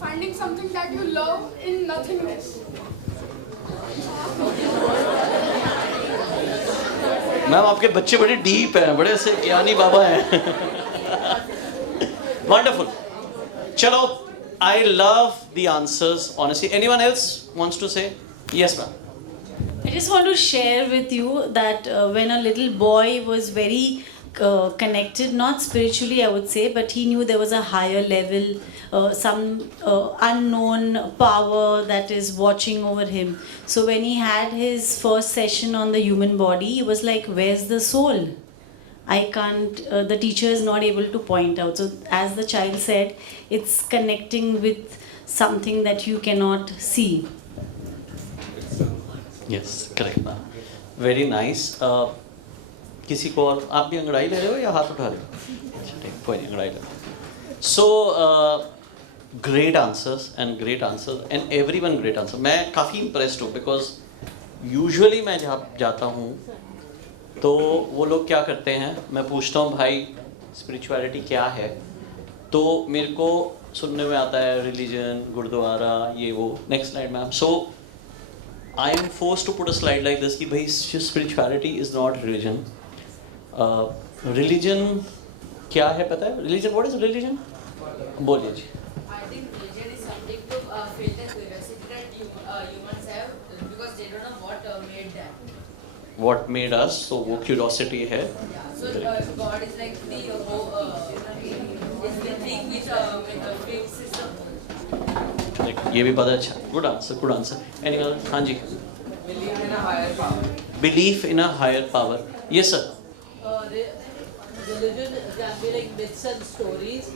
Finding something that you love in nothingness. Ma'am आपके बच्चे बड़े डीप हैं, बड़े ऐसे ज्ञानी बाबा हैं। Wonderful. चलो, I love the answers, honestly. Anyone else wants to say? Yes, ma'am. I just want to share with you that when a little boy was very connected, not spiritually I would say, but he knew there was a higher level, some unknown power that is watching over him. So when he had his first session on the human body, he was like, where's the soul? I can't, the teacher is not able to point out. So as the child said, it's connecting with something that you cannot see. Yes, correct, ma'am. Very nice. किसी को और, आप भी अंगड़ाई ले रहे हो या हाथ उठा रहे हो? अच्छा ठीक, कोई नहीं, अंगड़ाई ले रहे हो। So great answers and great answers and everyone great answer. मैं काफ़ी impressed हूँ because usually मैं जहाँ जाता हूँ तो वो लोग क्या करते हैं, मैं पूछता हूँ भाई स्पिरिचुअलिटी क्या है, तो मेरे को सुनने में आता है रिलीजन, गुरुद्वारा, ये वो। Next slide ma'am. So I am forced to put a slide like this कि भाई spirituality is not religion. Religion क्या है पता है? Religion, what is religion? बोलिए जी। I think religion is something to fill the curiosity that humans have, because they don't know what made that. What made us, तो वो curiosity है. Yeah. So God is like the is the thing which makes system. Like, ये भी पता अच्छा. Good answer, good answer. Any other? हाँ जी. Believe in a higher power. Belief in a higher power. Yes sir. Religion can be like myths and stories,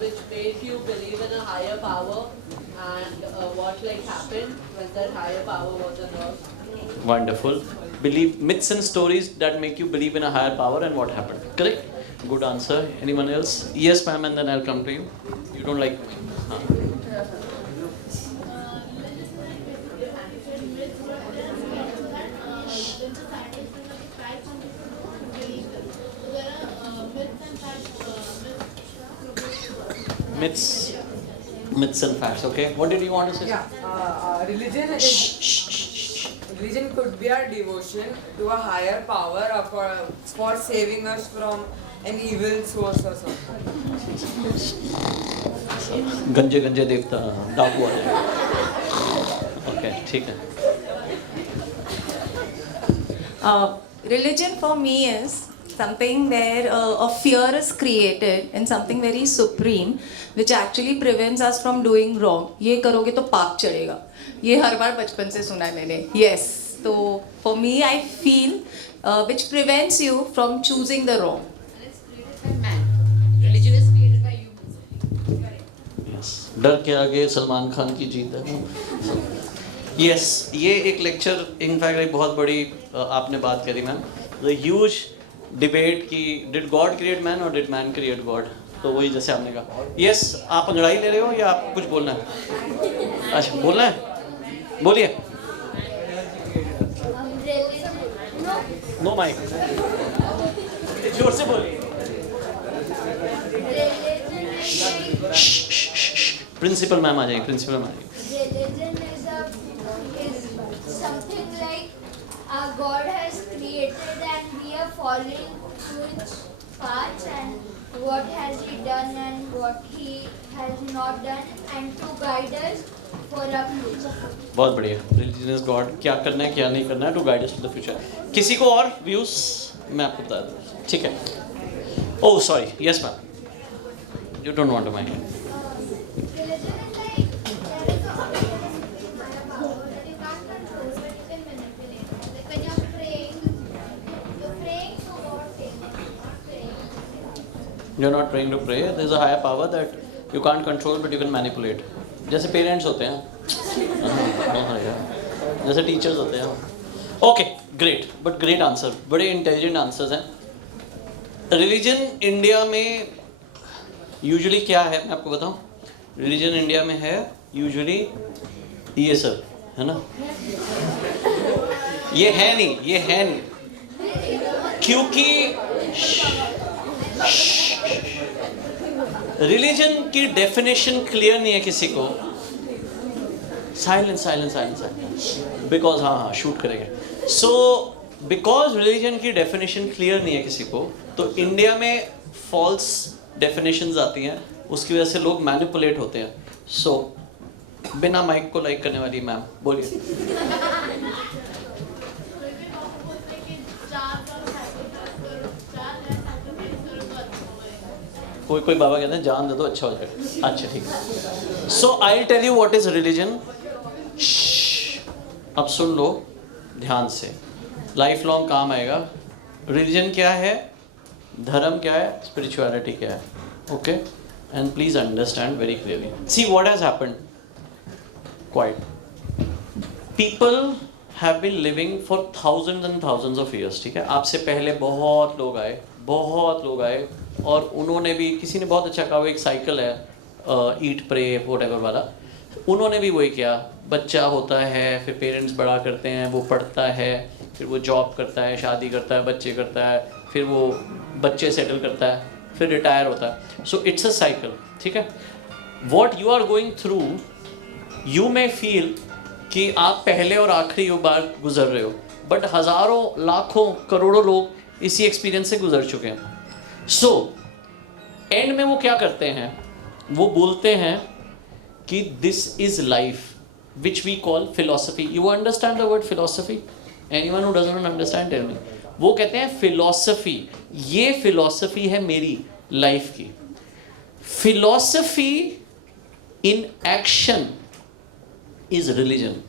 which make you believe in a higher power and what like happened when that higher power was announced. Wonderful. Believe myths and stories that make you believe in a higher power and what happened. Correct? Good answer. Anyone else? Yes, ma'am, and then I'll come to you. You don't like? Huh. Myths and facts. Okay. What did you want to say? Yeah, religion could be our devotion to a higher power or for saving us from an evil source or something. गंजे गंजे देवता डाकू वाले. Okay, ठीक है. Religion for me is something where a fear is created in something very supreme which actually prevents us from doing wrong. ये करोगे तो पाप चढ़ेगा. ये हर बार बचपन से सुना है मैंने. Yes. So for me I feel which prevents you from choosing the wrong. And it's created by man. Religion is created by you. Yes. डर के आगे सलमान खान की जीत है. Yes, ये एक लेक्चर इनफैक्ट एक बहुत बड़ी आपने बात करी मैम. The huge debate कि did God create man or did man create God? तो वही जैसे आपने कहा. Yes, आप अंगड़ाई ले रहे हो या आप कुछ बोलना है? अच्छा बोलना है? बोलिए. No mic. जोर से बोलिए. प्रिंसिपल मैम आ जाइए. प्रिंसिपल मैम आ जाइए. Religion is something like God has created and we are following to its paths and what has He done and what He has not done and to guide us for our future. बहुत बढ़िया. Religion is God. क्या करना है क्या नहीं करना है to guide us to the future. किसी को और व्यूज मैं आपको बता दूँ. ठीक है. Oh sorry. Yes ma'am. You don't want to mind. Religion is like there is a higher power that you can't control but you can manipulate. Like when you're praying to God thing, not praying. You're not praying to pray. There's a higher power that you can't control but you can manipulate. जैसे parents होते हैं. जैसे teachers होते हैं. Okay great. But great answer. बड़े intelligent answers हैं. Religion India में usually क्या है मैं आपको बताऊं. रिलीजन इंडिया में है यूजुअली ये सर है ना. ये है नहीं. क्योंकि रिलीजन की डेफिनेशन क्लियर नहीं है किसी को. साइलेंस बिकॉज हाँ शूट करेंगे. सो बिकॉज रिलीजन की डेफिनेशन क्लियर नहीं है किसी को तो इंडिया में फॉल्स डेफिनेशंस आती हैं. उसकी वजह से लोग मैनिपुलेट होते हैं. सो बिना माइक को लाइक करने वाली मैम बोलिए. कोई बाबा कहते हैं जान दे दो अच्छा हो जाएगा. अच्छा ठीक है. So I tell you what is religion. अब सुन लो ध्यान से. लाइफ लॉन्ग काम आएगा. रिलीजन क्या है, धर्म क्या है, स्पिरिचुअलिटी क्या है. Okay and please understand very clearly. See what has happened. Quite people have been living for thousands and thousands of years. ठीक है. आपसे पहले बहुत लोग आए और उन्होंने भी किसी ने बहुत अच्छा कहा. वो एक साइकिल है ईट प्रे व्हाटएवर वाला. उन्होंने भी वही किया. बच्चा होता है, फिर पेरेंट्स बड़ा करते हैं, वो पढ़ता है, फिर वो जॉब करता है, शादी करता है, बच्चे करता है, फिर वो बच्चे सेटल करता है, फिर रिटायर होता है. So it's a cycle. ठीक है. What you are going through you may feel कि आप पहले और आखिरी बार गुजर रहे हो बट हज़ारों लाखों करोड़ों लोग इसी एक्सपीरियंस से गुजर चुके हैं. सो एंड में वो क्या करते हैं, वो बोलते हैं कि this is life, which we call philosophy. You understand the word philosophy? Anyone who doesn't understand, tell me. वो कहते हैं philosophy. ये philosophy है मेरी life की. Philosophy in action is religion.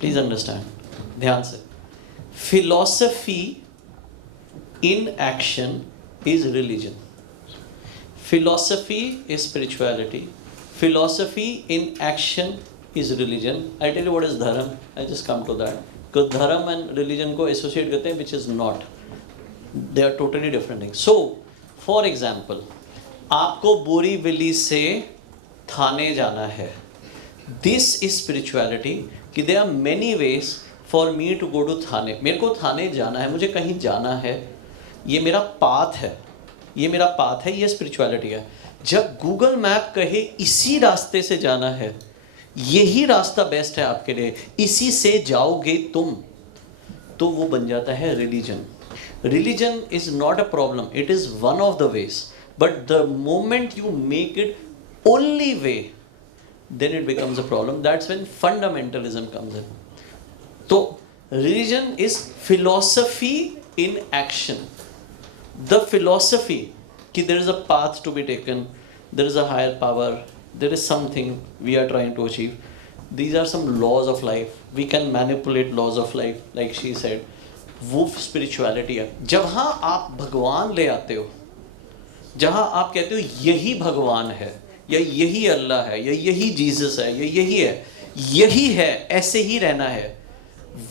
Please understand. ध्यान से. Philosophy in action is religion. Philosophy is spirituality. Philosophy in action is religion. I tell you what is dharma. I just come to that. Because dharma and religion को associate करते हैं, which is not. They are totally different things. So, for example, आपको बोरीवली से थाने जाना है. This is spirituality. कि there are many ways for me to go to थाने. मेरे को थाने जाना है, मुझे कहीं जाना है. ये मेरा पाथ है. ये मेरा पाथ है, ये स्पिरिचुअलिटी है. जब गूगल मैप कहे इसी रास्ते से जाना है, यही रास्ता बेस्ट है आपके लिए, इसी से जाओगे तुम, तो वो बन जाता है religion. Religion is not a problem, it is one of the ways, but the moment you make it only way, then it becomes a problem. That's when fundamentalism comes in. So religion is philosophy in action. The philosophy कि there is a path to be taken, there is a higher power, there is something we are trying to achieve. These are some laws of life. We can manipulate laws of life, like she said. वो spirituality है. जहाँ आप भगवान ले आते हो, जहाँ आप कहते हो यही भगवान है, या यही अल्लाह है, या यही जीसस है, या यही है, ऐसे ही रहना है,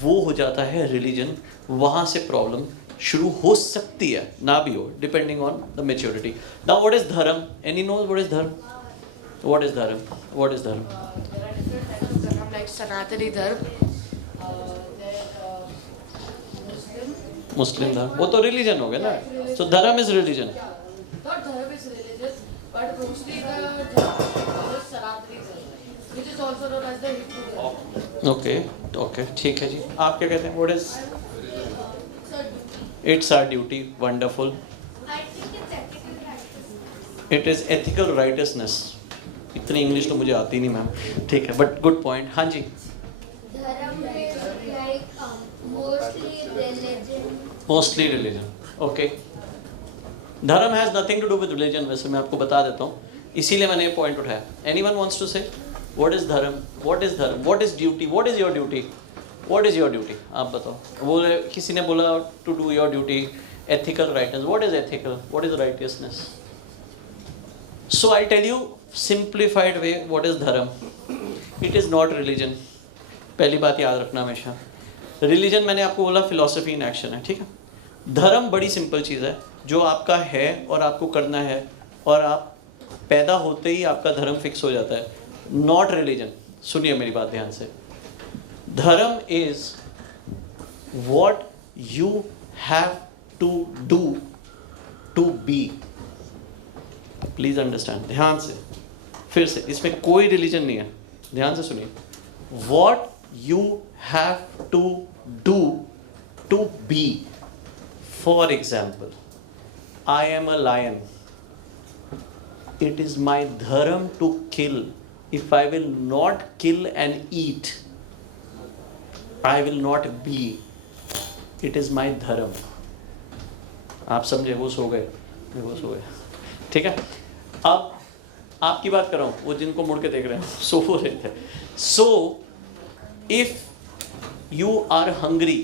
वो हो जाता है रिलीजन. वहाँ से प्रॉब्लम शुरू हो सकती है, ना भी हो, depending on the maturity. Now what is धर्म? एनी नोज व्हाट इज धर्म? व्हाट इज धर्म? व्हाट इज धर्म? Like Sanatani Dharma, मुस्लिम धर्म, वो तो रिलीजन हो गया ना. सो धर्म is religion. Not Dharma is religious, but mostly the Dharma is Sanatani Dharma, which is also known as the Hindu Dharma. Okay okay, ठीक है जी. आप क्या कहते हैं? What is? It's our duty. Wonderful. I think it's ethical practice. It is ethical righteousness. इतनी English तो मुझे आती नहीं मैम. ठीक है, बट गुड पॉइंट. हाँ जी. Dharma is like mostly religion. Mostly religion. Okay. Dharma has nothing to do with religion. वैसे मैं आपको बता देता हूँ, इसीलिए मैंने ये पॉइंट उठाया. एनीवन वांट्स टू से व्हाट इज धर्म? व्हाट इज धर्म? What is duty? What is your duty? What is your duty? आप बताओ. बोले किसी ने बोला to do your duty, ethical righteousness. What is ethical? What is righteousness? So I'll tell you simplified way what is dharma. It is not religion. पहली बात याद रखना हमेशा. Religion मैंने आपको बोला philosophy in action है, ठीक है. धर्म बड़ी सिंपल चीज़ है, जो आपका है और आपको करना है, और आप पैदा होते ही आपका धर्म फिक्स हो जाता है. Not religion. सुनिए मेरी बात ध्यान से. Dharma is what you have to do to be. Please understand. ध्यान से, फिर से, इसमें कोई रिलीजन नहीं है. ध्यान से सुनिए. What you have to do to be. For example, I am a lion. It is my dharma to kill. If I will not kill and eat, I will not be. It is my धर्म. आप समझे? वो सो गए, वो सो गए, ठीक है. अब आपकी बात कर रहा हूँ, वो जिनको मुड़ के देख रहे हैं सो रहे थे. So if you are hungry,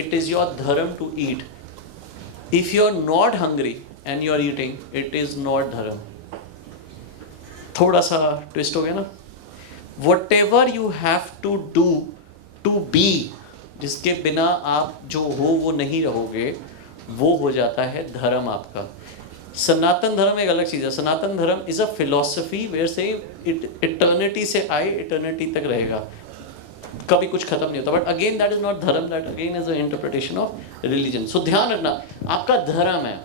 it is your धर्म to eat. If you are not hungry and you are eating, it is not धर्म. थोड़ा सा ट्विस्ट हो गया ना. Whatever you have to do to be, जिसके बिना आप जो हो वो नहीं रहोगे, वो हो जाता है धर्म आपका. सनातन धर्म एक अलग चीज़ है. सनातन धर्म इज अ फिलॉसफी वेयर से इटर्निटी से आए इटर्निटी तक रहेगा, कभी कुछ खत्म नहीं होता. But again that is not dharma, that again is a interpretation of religion. So ध्यान रखना, आपका धर्म है.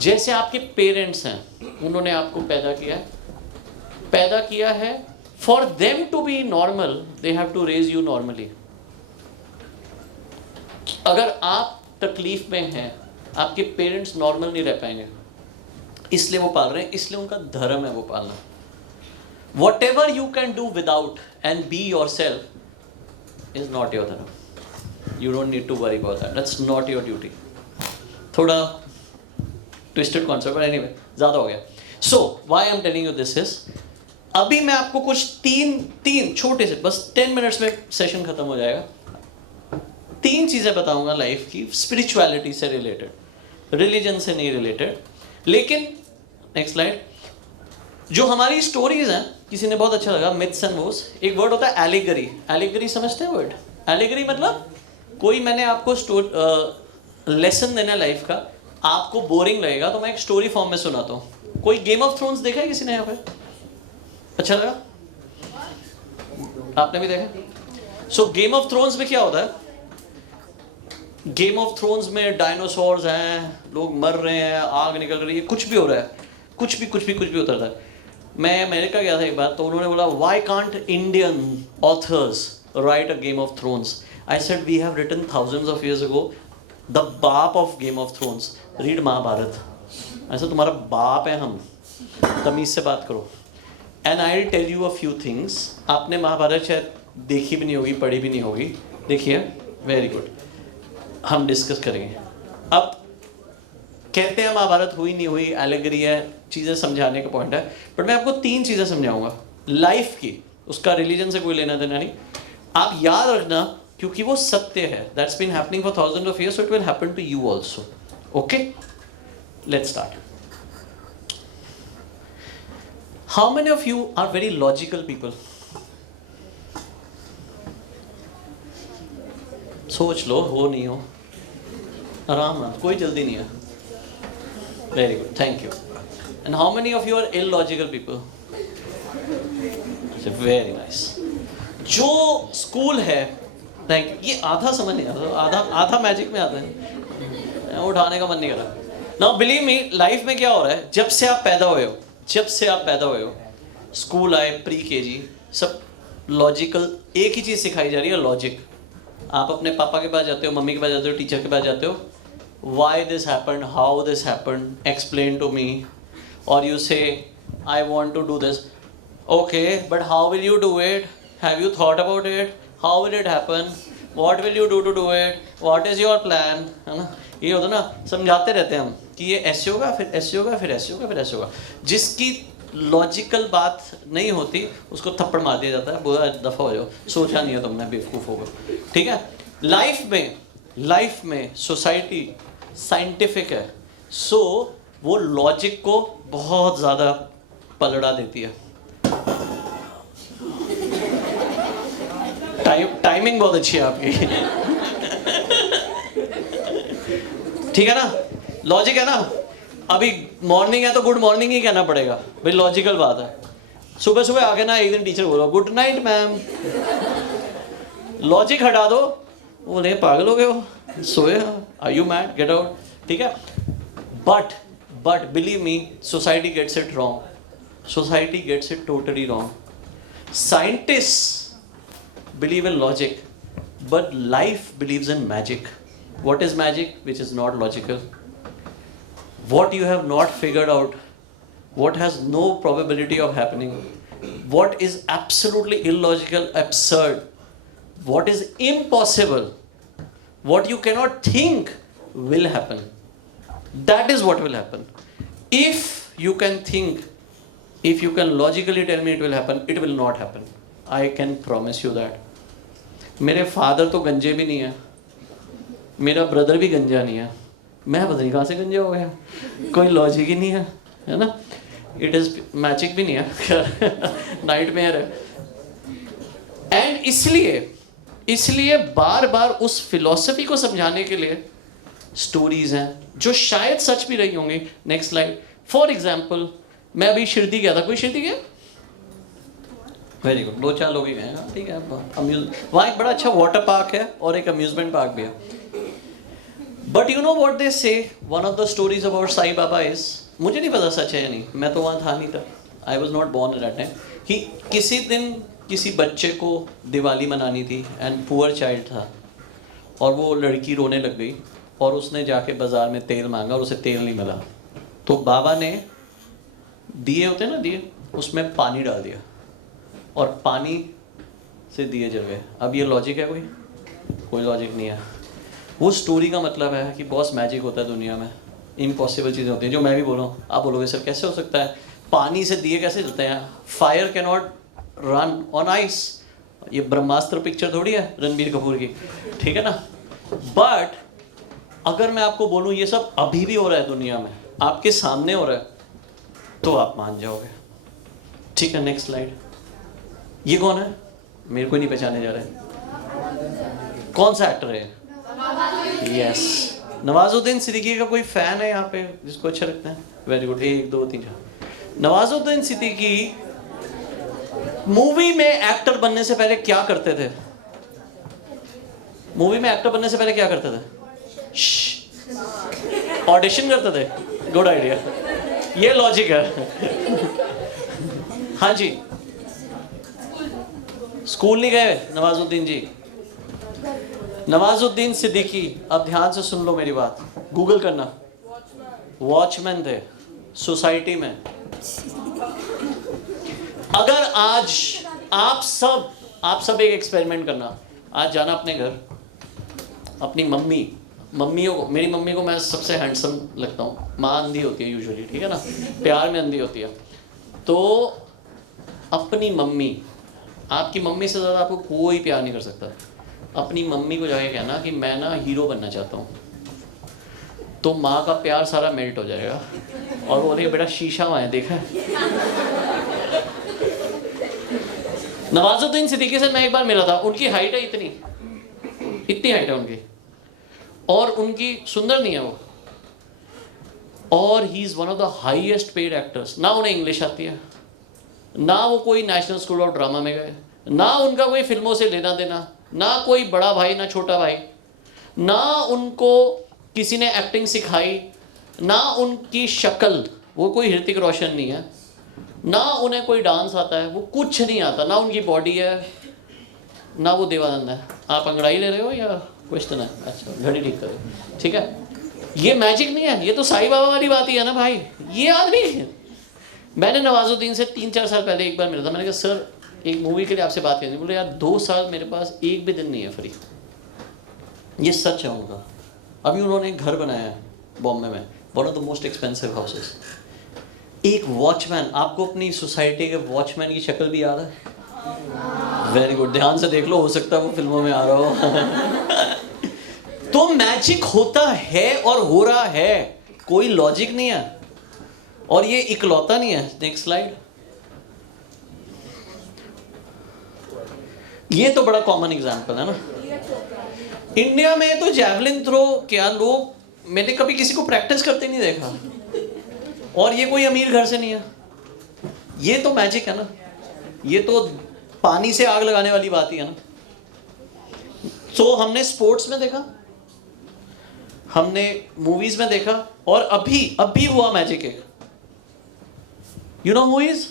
जैसे आपके पेरेंट्स हैं, उन्होंने आपको पैदा किया है. For them to be normal, they have to raise you normally. अगर आप तकलीफ में हैं, आपके पेरेंट्स नॉर्मल नहीं रह पाएंगे, इसलिए वो पाल रहे हैं, इसलिए उनका धर्म है वो पालना. Whatever you can do without and be yourself is not your dharma. You don't need to worry about that. That's not your duty. थोड़ा twisted concept, but anyway, ज़्यादा हो गया. So, why I'm telling you this is, अभी मैं आपको कुछ तीन छोटे से, बस 10 मिनट्स में सेशन खत्म हो जाएगा. 3 चीज़ें बताऊंगा लाइफ की, स्पिरिचुअलिटी से रिलेटेड, रिलीजन से नहीं रिलेटेड. लेकिन नेक्स्ट स्लाइड. जो हमारी स्टोरीज हैं, किसी ने बहुत अच्छा लगा, मिथ्स एंड वोस. एक वर्ड होता है एलिगरी. एलिगरी समझते हैं वर्ड? एलिगरी मतलब कोई, मैंने आपको लेसन देना है लाइफ का, आपको बोरिंग लगेगा तो मैं एक स्टोरी फॉर्म में सुनाता हूँ. कोई गेम ऑफ थ्रोन्स देखा है किसी ने यहाँ पे? अच्छा लगा? आपने भी देखा? सो गेम ऑफ थ्रोन्स में क्या होता है? गेम ऑफ थ्रोन्स में डायनासोर्स हैं, लोग मर रहे हैं, आग निकल रही है, कुछ भी हो रहा है, कुछ भी उतरता है. मैं अमेरिका गया था एक बार, तो उन्होंने बोला why can't Indian authors write a Game of Thrones? I said we have written thousands of years ago the baap of Game of Thrones. Read Mahabharat. ऐसा तुम्हारा बाप है हम, तमीज से बात करो. And I will tell you a few things. आपने महाभारत शायद देखी भी नहीं होगी, पढ़ी भी नहीं होगी. देखिए, वेरी गुड, हम डिस्कस करेंगे. अब कहते हैं महाभारत हुई नहीं हुई, एलेगरी है, चीज़ें समझाने का पॉइंट है. बट मैं आपको 3 चीज़ें समझाऊंगा लाइफ की, उसका रिलीजन से कोई लेना देना नहीं. आप याद रखना, क्योंकि वो सत्य है. That's been happening for thousands of years, so it will happen to you also. Okay, let's start. How many of you are very logical people? सोच लो, हो नहीं हो, आराम ना, कोई जल्दी नहीं है. Very good, thank you. And how many of you are illogical people? Very nice. जो स्कूल है, थैंक यू. ये आधा समझ नहीं आता, आधा मैजिक में आता है, उठाने का मन नहीं कर रहा. नाउ बिलीव मी, लाइफ में क्या हो रहा है, जब से आप पैदा हुए हो, स्कूल आए, प्री केजी, सब लॉजिकल, एक ही चीज़ सिखाई जा रही है, लॉजिक. आप अपने पापा के पास जाते हो, मम्मी के पास जाते हो, टीचर के पास जाते हो, why this happened, how this happened, explain to me. Or you say, I want to do this. Okay, but how will you do it? Have you thought about it? How will it happen? What will you do to do it? What is your plan? है ना, ये होता ना, समझाते रहते हैं हम कि ये ऐसे होगा, फिर ऐसे होगा, फिर ऐसे होगा, फिर ऐसे होगा. जिसकी लॉजिकल बात नहीं होती उसको थप्पड़ मार दिया जाता है, बुरा दफ़ा हो जाओ, सोचा नहीं है तुमने, बेवकूफ़ होगा. ठीक है. लाइफ में सोसाइटी साइंटिफिक है, सो वो लॉजिक को बहुत ज़्यादा पलड़ा देती है. टाइमिंग बहुत अच्छी है आपकी. ठीक है ना, लॉजिक है ना. अभी मॉर्निंग है तो गुड मॉर्निंग ही कहना पड़ेगा भाई, लॉजिकल बात है. सुबह सुबह आके ना एक दिन टीचर बोला गुड नाइट मैम, लॉजिक हटा दो, बोले पागल हो गए हो, सोए, are you mad, get out. ठीक है. But believe me, society gets it wrong. Society gets it totally wrong. Scientist believe in logic, but life believes in magic. What is magic? Which is not logical. What you have not figured out, what has no probability of happening, what is absolutely illogical, absurd, what is impossible, what you cannot think will happen. That is what will happen. If you can think, if you can logically tell me it will happen, it will not happen. I can promise you that. मेरे father तो गंजे भी नहीं है, मेरा brother भी गंजा नहीं है, मैं पता नहीं कहाँ से गंजा हो गया, कोई लॉजिक ही नहीं है ना. इट इज़ मैजिक भी नहीं है, नाइट मेयर है. एंड इसलिए बार बार उस फिलॉसफी को समझाने के लिए स्टोरीज हैं जो शायद सच भी रही होंगी. Next slide. फॉर एग्जाम्पल, मैं अभी शिरडी गया था. कोई शिरडी गया? वेरी गुड, 2-4 लोग ही गए. ठीक है. वहाँ एक बड़ा अच्छा वाटर पार्क है और एक अम्यूजमेंट पार्क भी है. But you know what they say, one of the stories about Sai Baba is, मुझे नहीं पता सच है या नहीं, मैं तो वहाँ था नहीं था, I was not born at that time, कि किसी दिन किसी बच्चे को दिवाली मनानी थी एंड पुअर चाइल्ड था, और वो लड़की रोने लग गई और उसने जाके बाज़ार में तेल मांगा और उसे तेल नहीं मिला. तो बाबा ने दिए होते ना, दिए, उसमें पानी डाल दिया और पानी से दिए जल गए। अब ये लॉजिक है? कोई लॉजिक नहीं है। वो स्टोरी का मतलब है कि बॉस मैजिक होता है दुनिया में, इम्पॉसिबल चीज़ें होती हैं जो मैं भी बोल रहा हूँ। आप बोलोगे सर कैसे हो सकता है, पानी से दिए कैसे जलते हैं? Fire can not run on ice. ये ब्रह्मास्त्र पिक्चर थोड़ी है रणबीर कपूर की, ठीक है ना? बट अगर मैं आपको बोलूँ ये सब अभी भी हो रहा है दुनिया में, आपके सामने हो रहा है, तो आप मान जाओगे। ठीक है, नेक्स्ट स्लाइड। ये कौन है? मेरे को नहीं पहचाने जा रहा है। कौन सा एक्टर है? यस, नवाजुद्दीन सिद्दीकी का कोई फैन है यहाँ पे जिसको अच्छा लगता है? Very good, 1 2 3 4। Nawazuddin Siddiqui movie में एक्टर बनने से पहले क्या करते थे? मूवी में एक्टर बनने से पहले क्या करते थे? ऑडिशन करते थे। गुड आइडिया, ये लॉजिक है। हाँ जी, स्कूल नहीं गए नवाजुद्दीन जी? नवाजुद्दीन सिद्दीकी, अब ध्यान से सुन लो मेरी बात, गूगल करना। वॉचमैन थे सोसाइटी में। अगर आज आप सब एक एक्सपेरिमेंट करना, आज जाना अपने घर, अपनी मम्मियों को, मेरी मम्मी को मैं सबसे हैंडसम लगता हूँ, माँ अंधी होती है यूजुअली, ठीक है ना, प्यार में अंधी होती है, तो अपनी मम्मी, आपकी मम्मी से ज़्यादा आपको कोई प्यार नहीं कर सकता। अपनी मम्मी को जाके कहना कि मैं ना हीरो बनना चाहता हूँ, तो माँ का प्यार सारा मेल्ट हो जाएगा और वो बोलेगी बेटा शीशा वहाँ है, देखा है? नवाजुद्दीन सिद्दीकी से मैं एक बार मिला था, उनकी हाइट है इतनी हाइट है उनकी, और उनकी सुंदर नहीं है वो, और he is one of the highest paid actors. ना उन्हें इंग्लिश आती है, ना वो कोई नेशनल स्कूल ऑफ ड्रामा में गए, ना उनका कोई फिल्मों से लेना देना, ना कोई बड़ा भाई ना छोटा भाई, ना उनको किसी ने एक्टिंग सिखाई, ना उनकी शक्ल, वो कोई ऋतिक रोशन नहीं है, ना उन्हें कोई डांस आता है, वो कुछ नहीं आता, ना उनकी बॉडी है, ना वो देवानंद है। आप अंगड़ाई ले रहे हो या क्वेश्चन है? अच्छा, घड़ी ठीक करो, ठीक है। ये मैजिक नहीं है, ये तो साईं बाबा वाली बात ही है ना भाई। ये आदमी, मैंने नवाजुद्दीन से 3-4 साल पहले एक बार मिला था, मैंने कहा सर एक मूवी के लिए आपसे बात करनी। बोले यार 2 साल मेरे पास एक भी दिन नहीं है फ्री। ये सच है उनका। अभी उन्होंने एक घर बनाया है बॉम्बे में, one of the most expensive houses. एक वॉचमैन, आपको अपनी सोसाइटी के वॉचमैन की शक्ल भी याद है? वेरी गुड, ध्यान से देख लो, हो सकता है वो फिल्मों में आ रहा हो। तो मैजिक होता है और हो रहा है, कोई लॉजिक नहीं है, और ये इकलौता नहीं है। Next slide. ये तो बड़ा कॉमन एग्जांपल है ना। इंडिया में तो जैवलिन थ्रो क्या लोग, मैंने कभी किसी को प्रैक्टिस करते नहीं देखा, और ये कोई अमीर घर से नहीं है। ये तो मैजिक है ना, ये तो पानी से आग लगाने वाली बात ही है ना। तो हमने स्पोर्ट्स में देखा, हमने मूवीज में देखा, और अभी हुआ मैजिक एक। You know who is?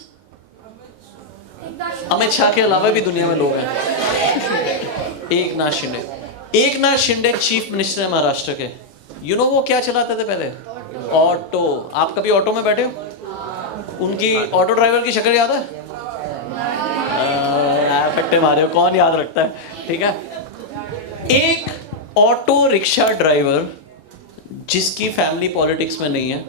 Amit Shah के अलावा भी दुनिया में लोग हैं। एकनाथ शिंदे। एकनाथ शिंदे चीफ मिनिस्टर है महाराष्ट्र के। यू नो वो क्या चलाते थे पहले? ऑटो। आप कभी ऑटो में बैठे हो? उनकी ऑटो ड्राइवर की शक्ल याद है? फट्टे मारे हो, कौन याद रखता है, ठीक है। एक ऑटो रिक्शा ड्राइवर जिसकी फैमिली पॉलिटिक्स में नहीं है,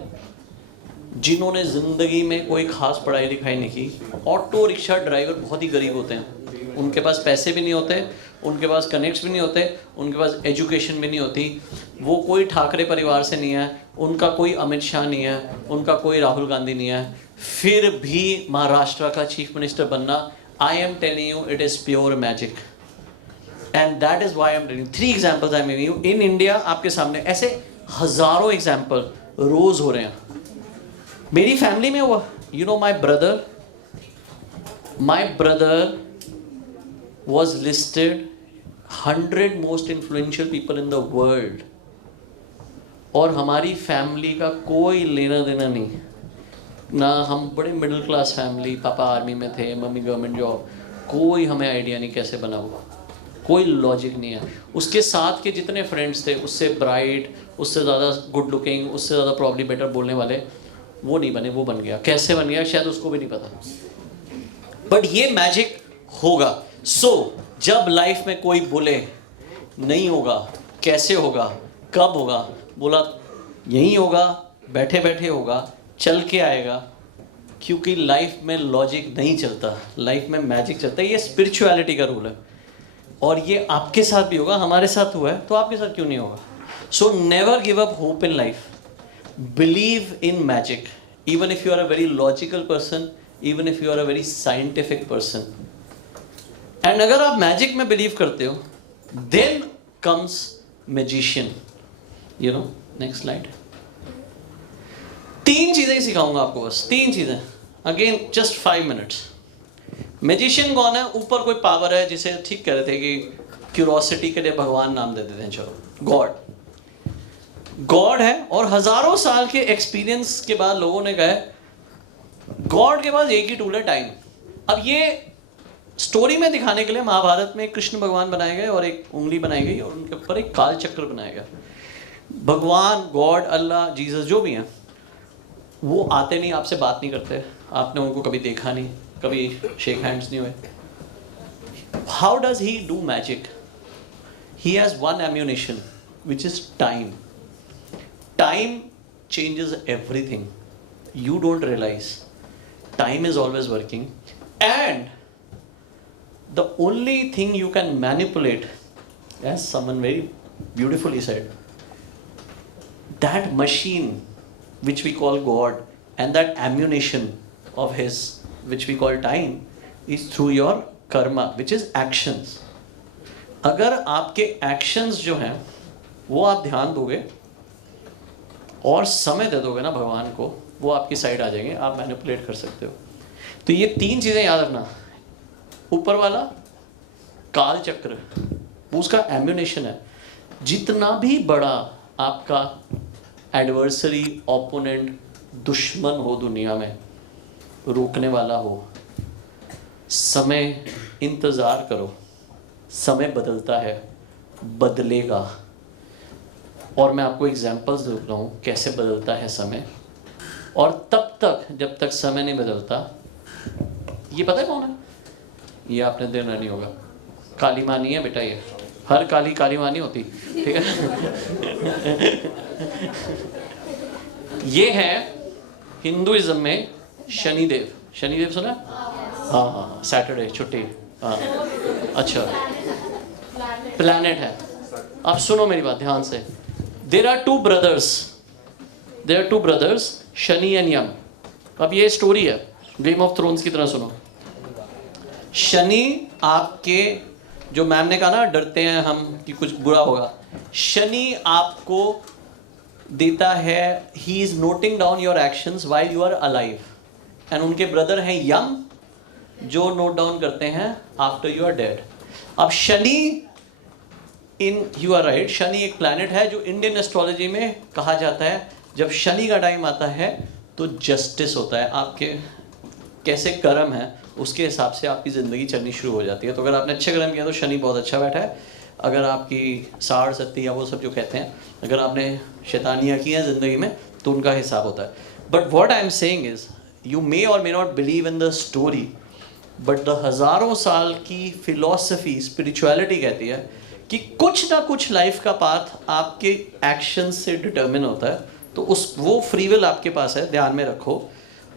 जिन्होंने जिंदगी में कोई खास पढ़ाई लिखाई नहीं की, ऑटो रिक्शा ड्राइवर बहुत ही गरीब होते हैं। उनके पास पैसे भी नहीं होते, उनके पास कनेक्ट्स भी नहीं होते, उनके पास एजुकेशन भी नहीं होती। वो कोई ठाकरे परिवार से नहीं है, उनका कोई अमित शाह नहीं है, उनका कोई राहुल गांधी नहीं है, फिर भी महाराष्ट्र का चीफ मिनिस्टर बनना, I am telling you it is pure magic. And that is why I am telling. 3 examples I am giving you in India. आपके सामने ऐसे हज़ारों एग्जाम्पल रोज़ हो रहे हैं। मेरी फैमिली में हुआ। You know my brother was listed 100 most influential people in the world, और हमारी फैमिली का कोई लेना देना नहीं ना। हम बड़े मिडिल क्लास फैमिली, पापा आर्मी में थे, मम्मी गवर्नमेंट जॉब, कोई हमें आइडिया नहीं कैसे बना वो, कोई लॉजिक नहीं है। उसके साथ के जितने फ्रेंड्स थे उससे ब्राइट, उससे ज़्यादा गुड लुकिंग, उससे ज़्यादा प्रॉब्ली बेटर बोलने वाले, वो नहीं बने, वो बन गया। कैसे बन गया शायद उसको भी नहीं पता। बट ये मैजिक होगा। सो जब लाइफ में कोई बोले नहीं होगा, कैसे होगा, कब होगा, बोला यही होगा, बैठे बैठे होगा, चल के आएगा, क्योंकि लाइफ में लॉजिक नहीं चलता, लाइफ में मैजिक चलता है। ये स्पिरिचुअलिटी का रूल है और ये आपके साथ भी होगा, हमारे साथ हुआ है तो आपके साथ क्यों नहीं होगा। So never give up hope in life, believe in magic, even if you are a very logical person, even if you are a very scientific person. And अगर आप मैजिक में बिलीव करते हो, then comes magician. You know, next slide. 3 चीजें ही सिखाऊंगा आपको, बस 3 चीजें, अगेन जस्ट 5 minutes. मैजिशियन कौन है? ऊपर कोई पावर है जिसे ठीक कह रहे थे कि क्यूरोसिटी के लिए भगवान नाम दे देते हैं, चलो गॉड है। और हजारों साल के एक्सपीरियंस के बाद लोगों ने कहा गॉड के पास एक ही टूल है, टाइम। अब ये स्टोरी में दिखाने के लिए महाभारत में कृष्ण भगवान बनाए गए और एक उंगली बनाई गई और उनके ऊपर एक काल चक्र बनाया गया। भगवान, गॉड, अल्लाह, जीसस जो भी हैं वो आते नहीं, आपसे बात नहीं करते, आपने उनको कभी देखा नहीं, कभी शेक हैंड्स नहीं हुए। How does he do magic? He has one ammunition which is time. Time changes everything. You don't realize. Time is always working. And the only thing you can manipulate, as someone very beautifully said, that machine which we call God and that ammunition of His, which we call time, is through your karma, which is actions. अगर आपके actions जो हैं वो आप ध्यान दोगे और समय दे दोगे ना भगवान को, वो आपकी साइड आ जाएंगे, आप मैनिपुलेट कर सकते हो। तो ये 3 चीज़ें याद रखना। ऊपर वाला काल चक्र, वो उसका एम्यूनेशन है। जितना भी बड़ा आपका एडवर्सरी, ओपोनेंट, दुश्मन हो दुनिया में, रोकने वाला हो, समय इंतज़ार करो, समय बदलता है, बदलेगा। और मैं आपको एग्जांपल्स दे रहा हूँ कैसे बदलता है समय। और तब तक जब तक समय नहीं बदलता, ये पता है कौन है? ये आपने देना नहीं होगा, काली माँ नहीं है बेटा, ये हर काली माँ नहीं होती, ठीक है। ये है हिंदुइज्म में शनिदेव। शनिदेव सुना? हाँ, सैटरडे छुट्टी, हाँ, अच्छा प्लैनेट है। अब सुनो मेरी बात ध्यान से। There are two brothers, Shani and Yam. अब ये स्टोरी है, गेम ऑफ थ्रोन्स की तरह सुनो। शनि आपके, जो मैम ने कहा ना डरते हैं हम कि कुछ बुरा होगा, शनि आपको देता है, he is noting down your actions while you are alive. And उनके ब्रदर हैं यम, जो नोट डाउन करते हैं आफ्टर यू आर डेड। अब Shani you are right, Shani एक प्लैनेट है जो इंडियन एस्ट्रोलॉजी में कहा जाता है जब शनि का टाइम आता है तो जस्टिस होता है। आपके कैसे कर्म है उसके हिसाब से आपकी ज़िंदगी चलनी शुरू हो जाती है। तो अगर आपने अच्छे कर्म किया तो शनि बहुत अच्छा बैठा है। अगर आपकी साड़ सत्ती या वो सब जो कहते हैं, अगर आपने शैतानियाँ की हैं ज़िंदगी में तो उनका हिसाब होता है। But what I am saying is, you may or may not believe in the story, but the हज़ारों साल की फिलॉसफी, स्पिरिचुअलिटी कहती है कि कुछ ना कुछ लाइफ का पाथ आपके एक्शन से डिटर्मिन होता है। तो वो फ्री विल आपके पास है, ध्यान में रखो।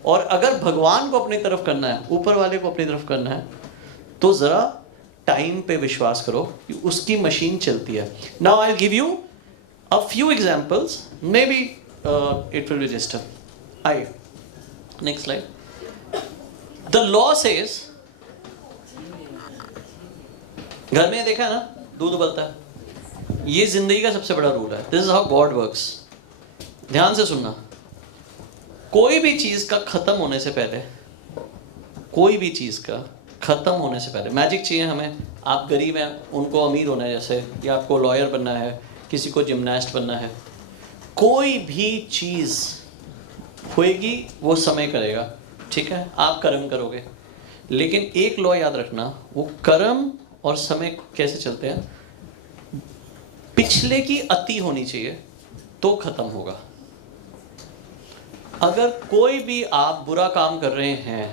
और अगर भगवान को अपनी तरफ करना है, ऊपर वाले को अपनी तरफ करना है, तो ज़रा टाइम पे विश्वास करो कि उसकी मशीन चलती है। Now I will give you a few examples, may be it will be just I next slide. The law says, घर में देखा है ना, दूध उबलता है, ये जिंदगी का सबसे बड़ा रूल है। This is how God works. ध्यान से सुनना, कोई भी चीज का खत्म होने से पहले, कोई भी चीज का खत्म होने से पहले, मैजिक चाहिए हमें, आप गरीब हैं उनको अमीर होना है जैसे, या आपको लॉयर बनना है, किसी को जिम्नास्ट बनना है, कोई भी चीज होएगी वो समय करेगा, ठीक है, आप कर्म करोगे। लेकिन एक लॉ याद रखना, वो कर्म और समय कैसे चलते हैं, पिछले की अति होनी चाहिए तो खत्म होगा। अगर कोई भी आप बुरा काम कर रहे हैं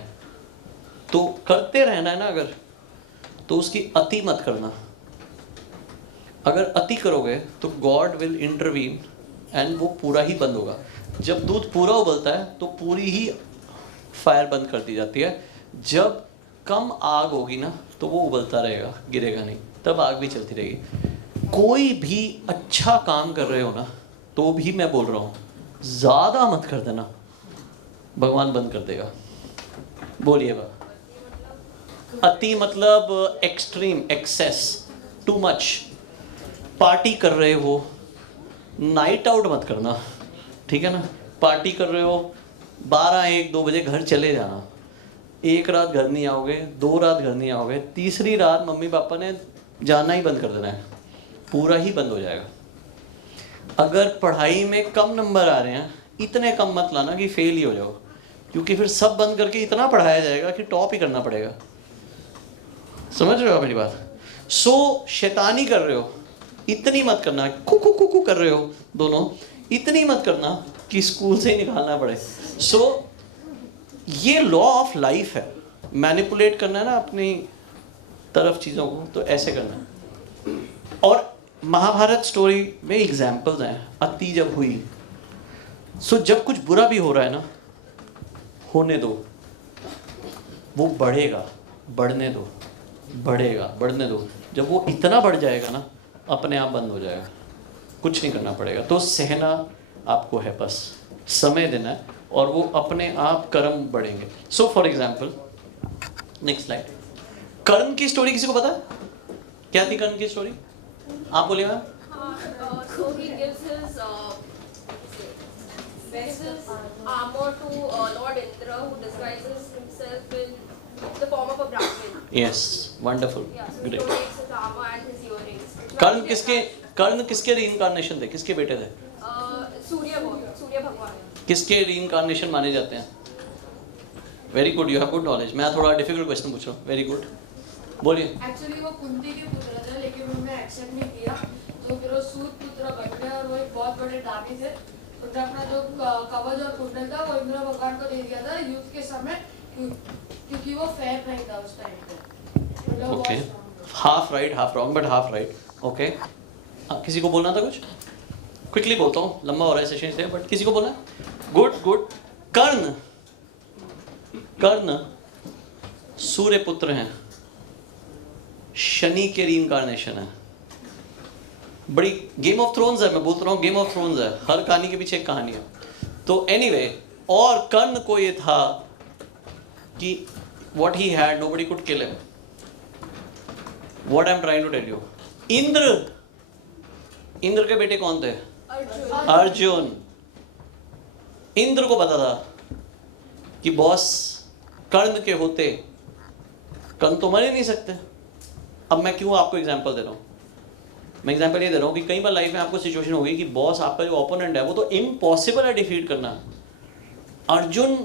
तो करते रहना है ना, अगर तो उसकी अति मत करना। अगर अति करोगे तो गॉड विल इंटरवीन एंड वो पूरा ही बंद होगा। जब दूध पूरा उबलता है तो पूरी ही फायर बंद कर दी जाती है। जब कम आग होगी ना तो वो उबलता रहेगा, गिरेगा नहीं, तब आग भी चलती रहेगी। कोई भी अच्छा काम कर रहे हो ना, तो भी मैं बोल रहा हूँ ज़्यादा मत कर देना, भगवान बंद कर देगा। बोलिएगा। अति मतलब extreme, excess, too much. Party कर रहे हो, नाइट आउट मत करना, ठीक है ना। पार्टी कर रहे हो, 12, 1, 2 बजे घर चले जाना। 1 रात घर नहीं आओगे, 2 रात घर नहीं आओगे, तीसरी रात मम्मी पापा ने जाना ही बंद कर देना है, पूरा ही बंद हो जाएगा। अगर पढ़ाई में कम नंबर आ रहे हैं, इतने कम मत लाना कि फेल ही हो जाओ, क्योंकि फिर सब बंद करके इतना पढ़ाया जाएगा कि टॉप ही करना पड़ेगा। समझ रहे हो मेरी बात? सो शैतानी कर रहे हो, इतनी मत करना। कुकू कुकू कर रहे हो दोनों, इतनी मत करना कि स्कूल से ही निकालना पड़े। सो ये लॉ ऑफ लाइफ है। मैनिपुलेट करना है ना अपनी तरफ चीज़ों को, तो ऐसे करना है। और महाभारत स्टोरी में एग्जाम्पल्स हैं, अति जब हुई। सो जब कुछ बुरा भी हो रहा है ना, होने दो, वो बढ़ेगा, बढ़ने दो, बढ़ेगा, बढ़ने दो। जब वो इतना बढ़ जाएगा ना, अपने आप बंद हो जाएगा, कुछ नहीं करना पड़ेगा। तो सहना आपको है, बस समय देना है, और वो अपने आप कर्म बढ़ेंगे। So for example, next slide. Karna की स्टोरी किसी को पता है? क्या थी कर्ण की स्टोरी? आप बोलिए ma'am. So he gives his armor to Lord Indra, who disguises himself in the form of a Brahmin. Yes, wonderful, Yeah, so he great. donates his armor and his earrings. कर्ण किसके reincarnation थे? किसके बेटे थे? सूर्य भगवान। किसके reincarnation माने जाते हैं? Very good, you have good knowledge. मैं थोड़ा डिफिकल्ट क्वेश्चन पूछ रहा हूँ, वेरी गुड, बोलिए। एक्चुअली वो कुंती के पुत्र थे, लेकिन उन्होंने एक्सेप्ट नहीं किया, तो फिर वो सूत पुत्र बन गए, और वो एक बहुत बड़े दानी थे। उन्होंने अपना जो कवच और कुंडल था वो इंद्र भगवान को दे दिया था युद्ध के समय, क्योंकि वो फेयर नहीं था उस टाइम पे। Okay, half right, half wrong, but half right. Okay, किसी को बोलना था कुछ? क्विकली बोलता हूँ, लंबा हो रहा है सेशन से, बट किसी को बोलना? Good good. कर्ण, कर्ण सूर्य पुत्र हैं, शनि के रीइंकार्नेशन है। बड़ी गेम ऑफ थ्रोन्स है, मैं बोलता रहा हूँ गेम ऑफ थ्रोन्स है, हर कहानी के पीछे एक कहानी है। तो एनीवे, और कर्ण को ये था कि what he had nobody could kill him. What I'm trying to tell you, Indra के बेटे कौन थे? अर्जुन। इंद्र को पता था कि बॉस कर्ण के होते कर्ण तो मर ही नहीं सकते। अब मैं क्यों आपको एग्जांपल दे रहा हूँ? मैं एग्जांपल ये दे रहा हूँ कि कई बार लाइफ में आपको सिचुएशन होगी कि बॉस आपका जो ओपोनेंट है वो तो इम्पॉसिबल है डिफीट करना। अर्जुन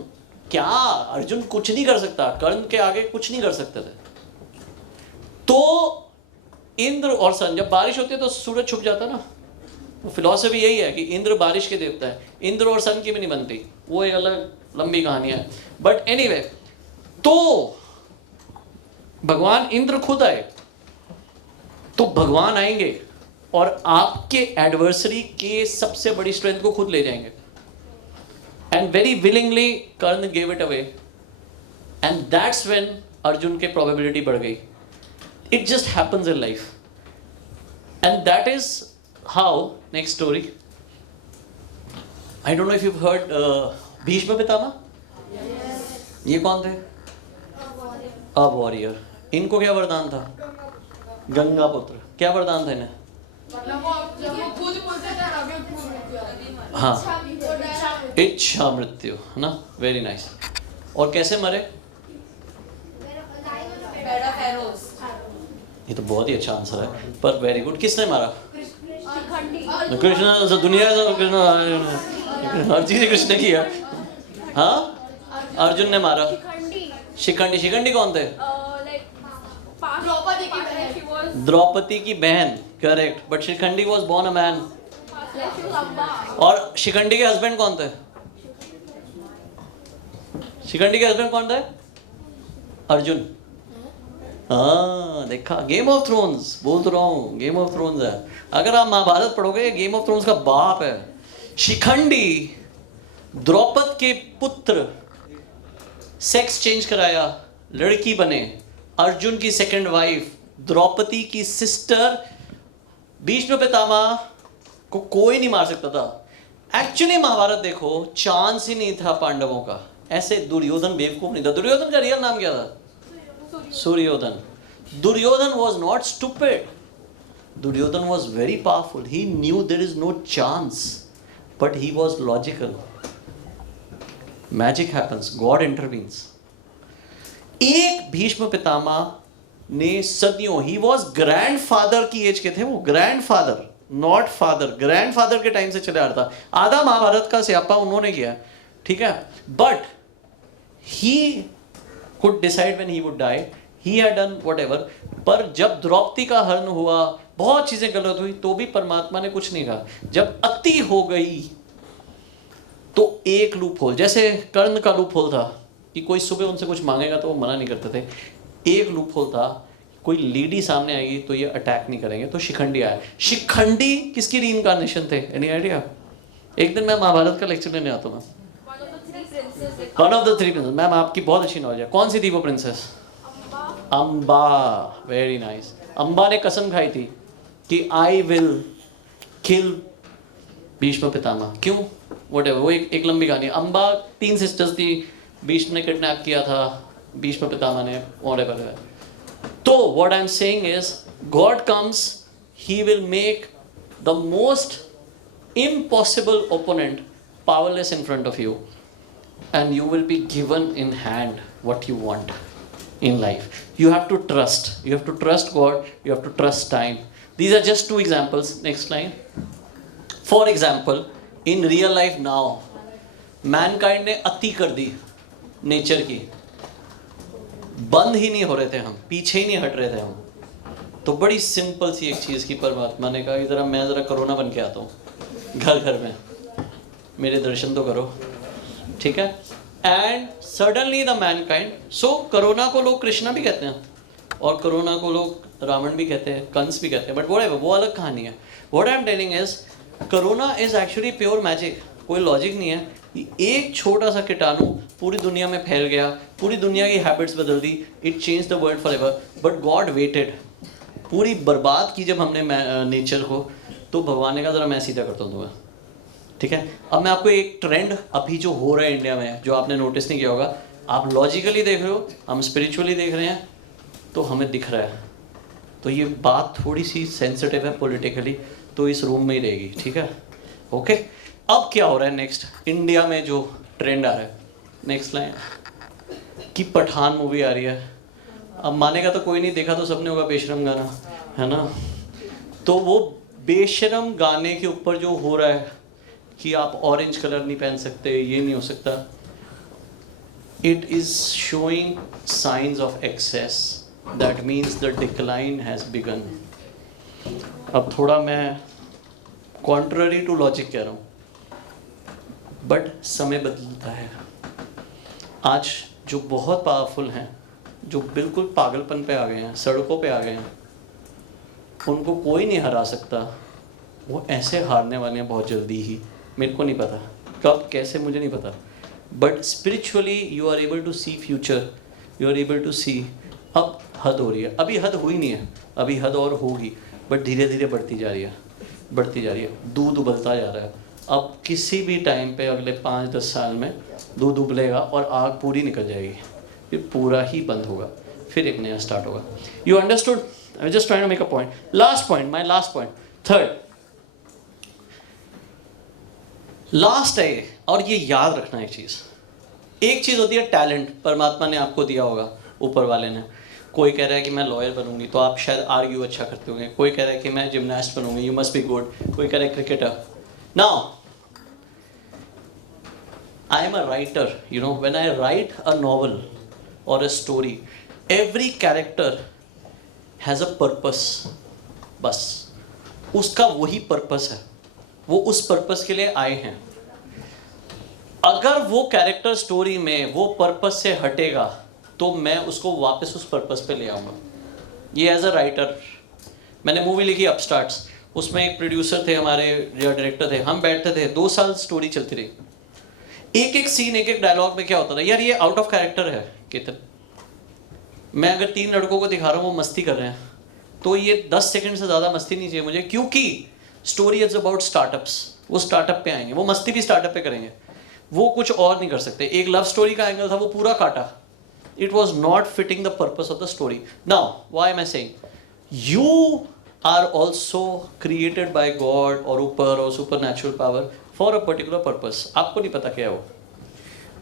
क्या, अर्जुन कुछ नहीं कर सकता, कर्ण के आगे कुछ नहीं कर सकते थे। तो इंद्र और सन, जब बारिश होती है तो सूरज छुप जाता ना। वो फिलॉसफी यही है कि इंद्र बारिश के देवता है, इंद्र और सन की भी नहीं बनती, वो एक अलग लंबी कहानी है। बट एनीवे, तो भगवान इंद्र खुद आए, तो भगवान आएंगे और आपके एडवर्सरी के सबसे बड़ी स्ट्रेंथ को खुद ले जाएंगे। And very willingly Karna gave it away, and that's when Arjun के प्रोबेबिलिटी बढ़ गई। It just happens in life, and that is how, next story, I don't know if you heard Bhishma Pitamah. ये कौन थे? A warrior. इनको क्या वरदान था? गंगा पुत्र। क्या वरदान था इन्हें? हाँ, इच्छा मृत्यु, है ना? Very nice. और कैसे मरे? ये तो बहुत ही अच्छा आंसर है, पर वेरी गुड। किसने मारा? कृष्ण। दुनिया कृष्ण, हर चीज कृष्ण की है। हाँ, अर्जुन ने मारा शिखंडी। शिखंडी कौन थे? द्रौपदी की बहन, correct. But Shikhandi was born a man. और शिखंडी के हस्बैंड कौन थे? शिखंडी के हस्बैंड कौन थे? अर्जुन। हाँ देखा, गेम ऑफ थ्रोन्स बोल तो रहा हूँ, गेम ऑफ थ्रोन्स है। अगर आप महाभारत पढ़ोगे, गेम ऑफ थ्रोन्स का बाप है। शिखंडी द्रौपद के पुत्र, सेक्स चेंज कराया, लड़की बने। अर्जुन की सेकंड वाइफ, द्रौपदी की सिस्टर, भीष्म पितामह को कोई नहीं मार सकता था। एक्चुअली महाभारत देखो, चांस ही नहीं था पांडवों का। ऐसे दुर्योधन बेवकूफ नहीं था। दुर्योधन का रियल नाम क्या था? सूर्योधन। Duryodhan was not stupid. Duryodhan was very powerful. He knew there is no chance, but he was logical. Magic happens. God intervenes. एक भीष्म पितामह ने सदियों, he was grandfather की एज के थे वो, grandfather, not father, grandfather के टाइम से चले आ रहा था। आधा महाभारत का स्यापा उन्होंने किया, ठीक है। But he could decide when he would die. He had done whatever. पर जब द्रौपदी का हरण हुआ, बहुत चीजें गलत हुई, तो भी परमात्मा ने कुछ नहीं कहा। जब अति हो गई तो एक लूप होल, जैसे कर्ण का लूप होल था कि कोई सुबह उनसे कुछ मांगेगा तो वो मना नहीं करते थे। एक लूप होल था, कोई लेडी सामने आएगी तो ये अटैक नहीं करेंगे, तो शिखंडी आया। शिखंडी किसकी रीइंकार्नेशन थे? Any idea? एक दिन मैं महाभारत का लेक्चर लेने आता हूँ। One of the three princess. Ma'am आपकी बहुत अच्छी नॉलेज है। कौन सी थी वो princess? Amba. Very nice. Amba ने कसम खाई थी कि I will kill Bhishma Pitamah. क्यों? व्हाटएवर, वो एक लंबी कहानी। अम्बा 3 सिस्टर्स थी, भीष्म ने किडनैप किया था, भीष्म पितामह ने, व्हाटएवर। तो what I am saying is, God comes, he will make the most impossible opponent powerless in front of you, and you will be given in hand what you want in life. You have to trust. You have to trust God. You have to trust time. These are just 2 examples. Next line. For example, in real life now, mankind ने अति कर दी nature की। बंद ही नहीं हो रहे थे हम, पीछे ही नहीं हट रहे थे हम। तो बड़ी सिंपल सी एक चीज़ की परमात्मा ने कहा कि मैं ज़रा कोरोना बन के आता हूँ घर घर में, मेरे दर्शन तो करो, ठीक है। And suddenly the Mankind, so corona को लोग कृष्णा भी कहते हैं और कोरोना को लोग रावण भी कहते हैं, कंस भी कहते हैं, बट वो अलग कहानी है। What I am telling is, corona is actually pure magic. कोई लॉजिक नहीं है। एक छोटा सा कीटाणु पूरी दुनिया में फैल गया, पूरी दुनिया की हैबिट्स बदल दी, it change the world forever. But God waited, पूरी बर्बाद की जब हमने नेचर को, तो भगवान ने कहा जरा मैं सीधा करता हूँ, ठीक है। अब मैं आपको एक ट्रेंड अभी जो हो रहा है इंडिया में, जो आपने नोटिस नहीं किया होगा, आप लॉजिकली देख रहे हो, हम स्पिरिचुअली देख रहे हैं, तो हमें दिख रहा है। तो ये बात थोड़ी सी सेंसिटिव है पॉलिटिकली, तो इस रूम में ही रहेगी, ठीक है, ओके। अब क्या हो रहा है नेक्स्ट, इंडिया में जो ट्रेंड आ रहा है, नेक्स्ट लाइन, कि पठान मूवी आ रही है। अब मानेगा तो कोई नहीं, देखा तो सबने होगा बेशरम गाना, है ना। तो वो बेशरम गाने के ऊपर जो हो रहा है कि आप ऑरेंज कलर नहीं पहन सकते, ये नहीं हो सकता, it is showing science of excess, that means the decline has begun. अब थोड़ा मैं कॉन्ट्ररी टू लॉजिक कह रहा हूँ, बट समय बदलता है। आज जो बहुत पावरफुल हैं, जो बिल्कुल पागलपन पे आ गए हैं, सड़कों पे आ गए हैं, उनको कोई नहीं हरा सकता। वो ऐसे हारने वाले हैं बहुत जल्दी ही, मेरे को नहीं पता कब कैसे, मुझे नहीं पता, but spiritually you are able to see future, you are able to see. अब हद हो रही है, अभी हद हुई नहीं है, अभी हद और होगी, बट धीरे धीरे बढ़ती जा रही है, बढ़ती जा रही है। दूध उबलता जा रहा है। अब किसी भी टाइम पे अगले 5-10 साल में दूध उबलेगा और आग पूरी निकल जाएगी, फिर पूरा ही बंद होगा, फिर एक नया स्टार्ट होगा। You understood? I just trying to make a point. Last point, my last point, third, last है, और ये याद रखना एक चीज़ होती है टैलेंट, परमात्मा ने आपको दिया होगा, ऊपर वाले ने। कोई कह रहा है कि मैं लॉयर बनूंगी, तो आप शायद आर्ग्यू अच्छा करते होंगे। कोई कह रहा है कि मैं जिमनास्ट बनूंगी, यू मस्ट बी गुड। कोई कह रहा है cricketer. Now I am a writer, you know, when I write a novel or a story, every character has a purpose. बस उसका वही पर्पस है, वो उस पर्पस के लिए आए हैं। अगर वो कैरेक्टर स्टोरी में वो पर्पस से हटेगा, तो मैं उसको वापस उस पर्पस पे ले आऊँगा। ये एज अ राइटर मैंने मूवी लिखी अपस्टार्ट्स, उसमें एक प्रोड्यूसर थे हमारे, जो डायरेक्टर थे, हम बैठते थे 2 साल स्टोरी चलती रही, एक एक सीन एक एक डायलॉग में क्या होता था, यार ये आउट ऑफ कैरेक्टर है केतन, मैं अगर 3 लड़कों को दिखा रहा हूँ वो मस्ती कर रहे हैं तो ये 10 सेकंड से ज़्यादा मस्ती नहीं चाहिए मुझे, क्योंकि स्टोरी इज अबाउट स्टार्टअप्स, वो स्टार्टअप पे आएंगे, वो मस्ती भी स्टार्टअप पे करेंगे, वो कुछ और नहीं कर सकते। एक लव स्टोरी का एंगल था वो पूरा काटा, it was not fitting the purpose of the story. Now why am I saying, you are also created by God और ऊपर और supernatural power for a particular purpose, आपको नहीं पता क्या है वो,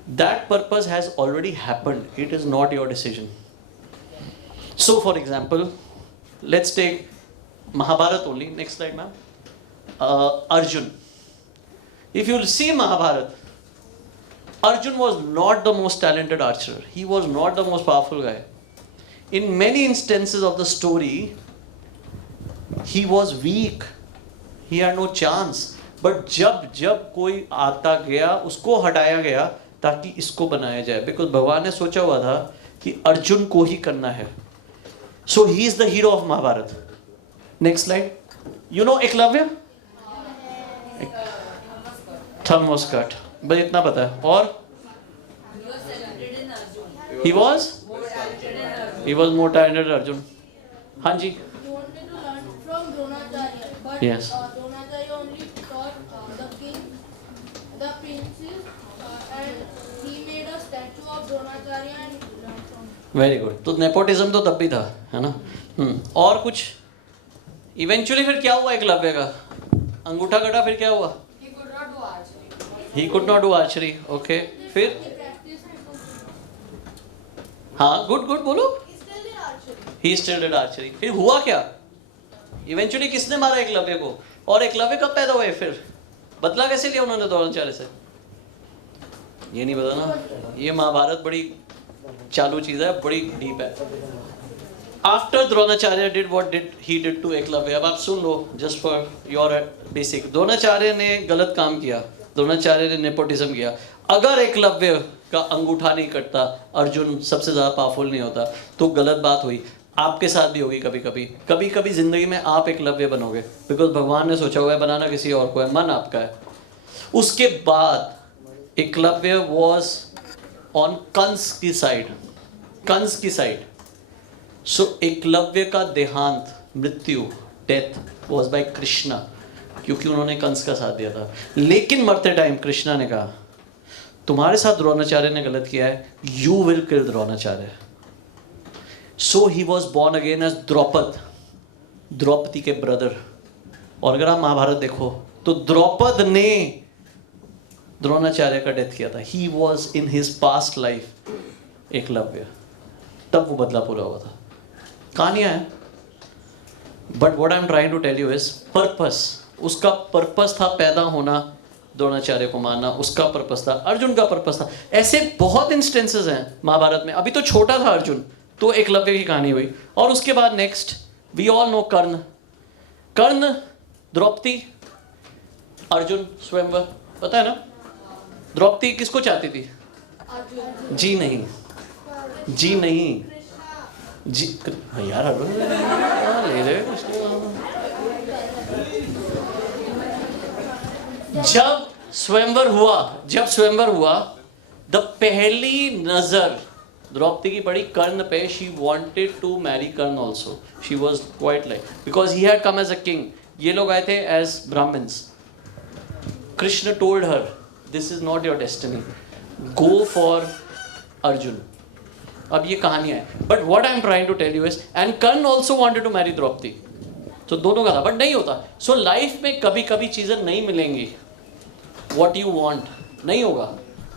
that purpose has already happened, it is not your decision. So for example let's take Mahabharat only. Next slide, ma'am. Arjun. If you'll see Mahabharat, Arjun was not the most talented archer. He was not the most powerful guy. In many instances of the story, he was weak. He had no chance. But जब कोई आता गया, उसको हटाया गया ताकि इसको बनाया जाए, because भगवान ने सोचा हुआ था कि अर्जुन को ही करना है. So he is the hero of Mahabharata. Next slide. You know Eklavya? Thumb was cut. बस इतना पता है. और he was more talented than Arjun. हाँ जी. He wanted to learn from Dronacharya, but Yes. Dronacharya only taught the king, the princes, and he made a statue of Dronacharya and learned from him. Very good. तो nepotism तो तब भी था, है ना. और कुछ इवेंचुअली फिर क्या हुआ एकलव्य का, अंगूठा कटा, फिर क्या हुआ, he could not do archery. Okay, फिर हाँ, गुड बोलो, ही स्टिल डिड आर्चरी. फिर हुआ क्या, इवेंचुअली किसने मारा एकलव्य को, और एकलव्य कब पैदा हुए, फिर बदला कैसे लिया उन्होंने द्रोणाचार्य से, ये नहीं पता ना. ये महाभारत बड़ी चालू चीज है, बड़ी डीप है. After Dronacharya did what did he did to Eklavya. अब आप सुन लो, just for your basic. Dronacharya ने गलत काम किया, द्रोणाचार्य ने नेपोटिज्म किया. अगर एकलव्य का अंगूठा नहीं कटता, अर्जुन सबसे ज्यादा पावरफुल नहीं होता, तो गलत बात हुई. आपके साथ भी होगी कभी कभी जिंदगी में आप एकलव्य बनोगे, बिकॉज भगवान ने सोचा हुआ है बनाना किसी और को है, मन आपका है. उसके बाद एकलव्य वॉज ऑन कंस की साइड. सो एकलव्य का देहांत, मृत्यु, डेथ वॉज बाय कृष्णा, क्योंकि उन्होंने कंस का साथ दिया था. लेकिन मरते टाइम कृष्णा ने कहा तुम्हारे साथ द्रोणाचार्य ने गलत किया है, you will kill Dronacharya. So he was born again as Draupadi के ब्रदर. और अगर आप महाभारत देखो तो द्रौपद ने द्रोणाचार्य का डेथ किया था. He was in his past life Eklavya, तब वो बदला पूरा हुआ था. कहानियां है, but what I am trying to tell you is purpose. उसका पर्पस था पैदा होना, द्रोणाचार्य को मारना उसका पर्पस था, अर्जुन का पर्पस था. ऐसे बहुत इंस्टेंसेस हैं महाभारत में. अभी तो छोटा था अर्जुन, तो एकलव्य की कहानी हुई. और उसके बाद नेक्स्ट वी ऑल नो कर्ण, द्रौपदी, अर्जुन, स्वयंवर. पता है ना, द्रौपदी किसको चाहती थी, जी नहीं, यार ले रहे. जब स्वयंवर हुआ, द पहली नजर द्रौपदी की पड़ी कर्ण पे. She wanted to marry Karna also. She was quite like, because he had come as a king. ये लोग आए थे as Brahmans. Krishna told her this is not your destiny, go for Arjun. अब ये कहानियां है, but what I am trying to tell you is, and Karna also wanted to marry Draupadi. तो दोनों का था, बट नहीं होता. सो लाइफ में कभी कभी चीजें नहीं मिलेंगी, व्हाट यू वांट नहीं होगा,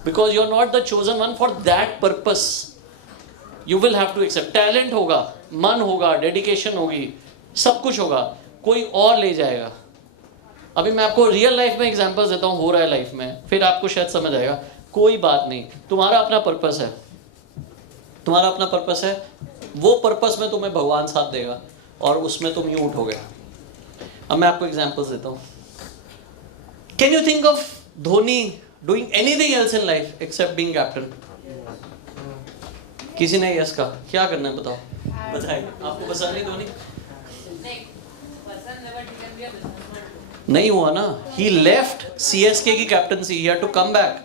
because you are not the chosen one for that purpose. You will have to accept. Talent होगा, मन होगा, डेडिकेशन होगी, सब कुछ होगा, कोई और ले जाएगा. अभी मैं आपको रियल लाइफ में एग्जांपल्स देता हूँ, हो रहा है लाइफ में, फिर आपको शायद समझ आएगा. कोई बात नहीं, तुम्हारा अपना पर्पस है, वो पर्पस में तुम्हें भगवान साथ देगा और उसमें तुम यूं उठोगे. अब मैं आपको एग्जांपल्स देता हूँ. Can you think of Dhoni doing anything else in life except being captain? किसी ने यस का क्या करना है बताओ. बधाई, आपको पसंद नहीं धोनी? नहीं हुआ ना, he left CSK की captaincy, he had to come back.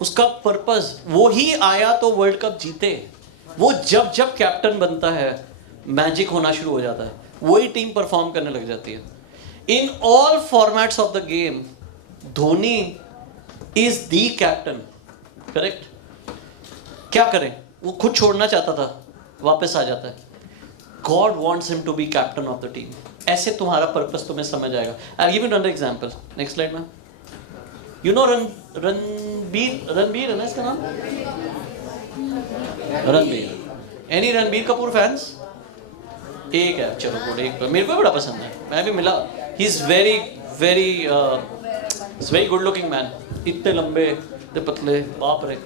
उसका पर्पस, वो ही आया तो वर्ल्ड कप जीते. वो जब जब कैप्टन बनता है मैजिक होना शुरू हो जाता है, वही टीम परफॉर्म करने लग जाती है. In all formats of the game Dhoni is the captain. Correct? क्या करें, वो खुद छोड़ना चाहता था, वापस आ जाता है. God wants him to be captain of the team. ऐसे तुम्हारा पर्पस तुम्हें समझ आएगा. I give you another example. Next slide में. यू नो रणबीर है ना इसका नाम? रणबीर. Any Ranbir Kapoor fans? एक है, चलो गुड. एक मेरे को बड़ा पसंद है, मैं भी मिला. He is very very good looking man. इतने लंबे, इतने पतले, बाप रे,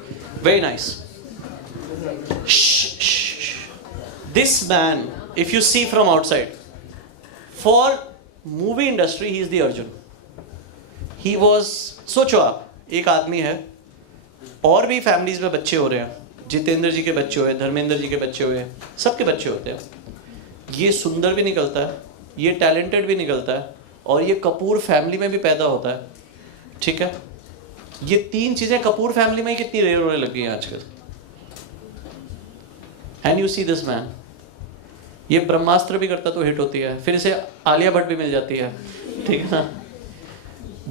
very nice. This man, if you see from outside, for movie industry he is the Arjun. He was, सोचो आप, एक आदमी है, और भी फैमिलीज में बच्चे हो रहे हैं. जितेंद्र जी के बच्चे हुए, धर्मेंद्र जी के बच्चे हुए, सबके बच्चे होते हैं. ये सुंदर भी निकलता है, ये टैलेंटेड भी निकलता है, और ये कपूर फैमिली में भी पैदा होता है. ठीक है? ये तीन चीजें कपूर फैमिली में ही कितनी रेयर होने लगी हैं आजकल. And you see this man, ये ब्रह्मास्त्र भी करता तो हिट होती है, फिर इसे आलिया भट्ट भी मिल जाती है. ठीक है ना?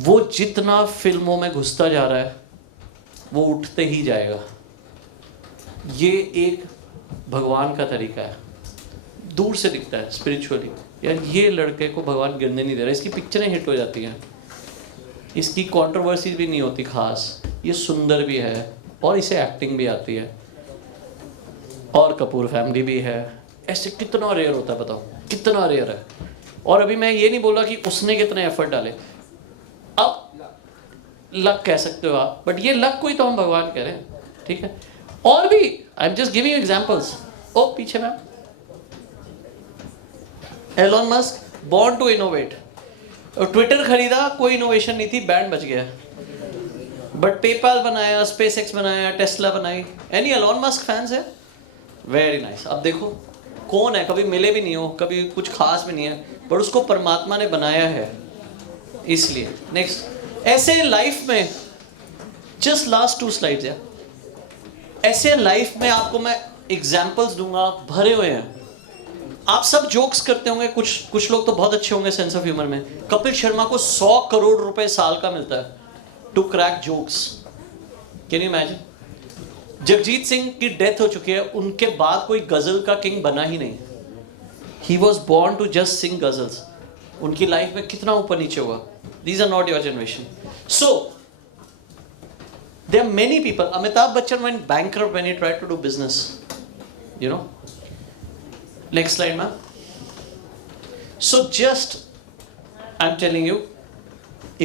वो जितना फिल्मों में घुसता जा रहा है, वो उठते ही जाएगा. ये एक भगवान का तरीका है. दूर से दिखता है स्पिरिचुअली, यार ये लड़के को भगवान गिरने नहीं दे रहा. इसकी पिक्चरें हिट हो जाती हैं, इसकी कंट्रोवर्सी भी नहीं होती खास, ये सुंदर भी है, और इसे एक्टिंग भी आती है, और कपूर फैमिली भी है. ऐसे कितना रेयर होता है, बताओ कितना रेयर है. और अभी मैं ये नहीं बोला कि उसने कितने एफर्ट डाले. अब लक कह सकते हो आप, बट ये लक को ही तो हम भगवान कह रहे हैं. ठीक है? और भी, I am just giving you examples. Oh पीछे ma'am. Elon Musk, born to innovate. Twitter खरीदा, कोई इनोवेशन नहीं थी, बैंड बच गया. बट पेपाल बनाया, स्पेसएक्स बनाया, टेस्ला बनाई. एनी एलोन मस्क फैंस है? Very nice. अब देखो कौन है, कभी मिले भी नहीं हो, कभी कुछ खास भी नहीं है, पर उसको परमात्मा ने बनाया है इसलिए. नेक्स्ट. ऐसे लाइफ में, जस्ट लास्ट 2 स्लाइड्स है, ऐसे लाइफ में आपको मैं एग्जाम्पल्स दूंगा, भरे हुए हैं. आप सब जोक्स करते होंगे, कुछ लोग तो बहुत अच्छे होंगे सेंस ऑफ ह्यूमर में. कपिल शर्मा को 100 करोड़ रुपए साल का मिलता है to crack jokes. Can you imagine? Jagjit Singh की डेथ हो चुकी है, उनके बाद कोई गजल का किंग बना ही नहीं. He was born to just sing ghazals. उनकी लाइफ में कितना ऊपर नीचे हुआ. These are not your generation. So there are many people. Amitabh Bachchan went bankrupt when he tried to do business, you know. Next slide ma'am. So just, I'm telling you,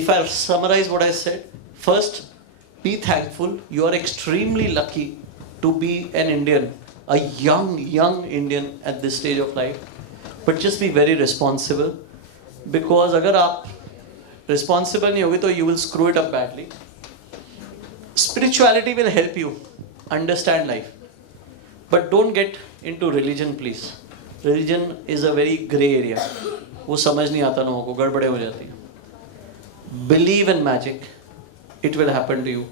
if I summarize what I said, first, be thankful. You are extremely lucky to be an Indian, a young Indian at this stage of life. But just be very responsible, because अगर आप responsible नहीं होगे तो you will screw it up badly. Spirituality will help you understand life, but don't get into religion, please. Religion is a very gray area. वो समझ नहीं आता लोगों को, गड़बड़े हो जाती हैं. Believe in magic, it will happen to you.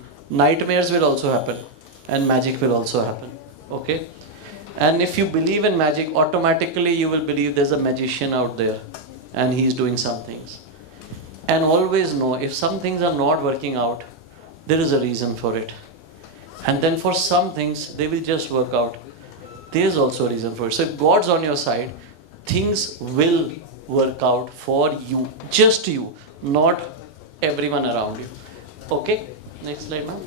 Nightmares will also happen, and magic will also happen. Okay? And if you believe in magic, automatically you will believe there's a magician out there, and he is doing some things. And always know, if some things are not working out, there is a reason for it. And then for some things, they will just work out. There is also a reason for it. So if God's on your side, things will work out for you. Just you, not everyone around you. Okay? Next slide, ma'am.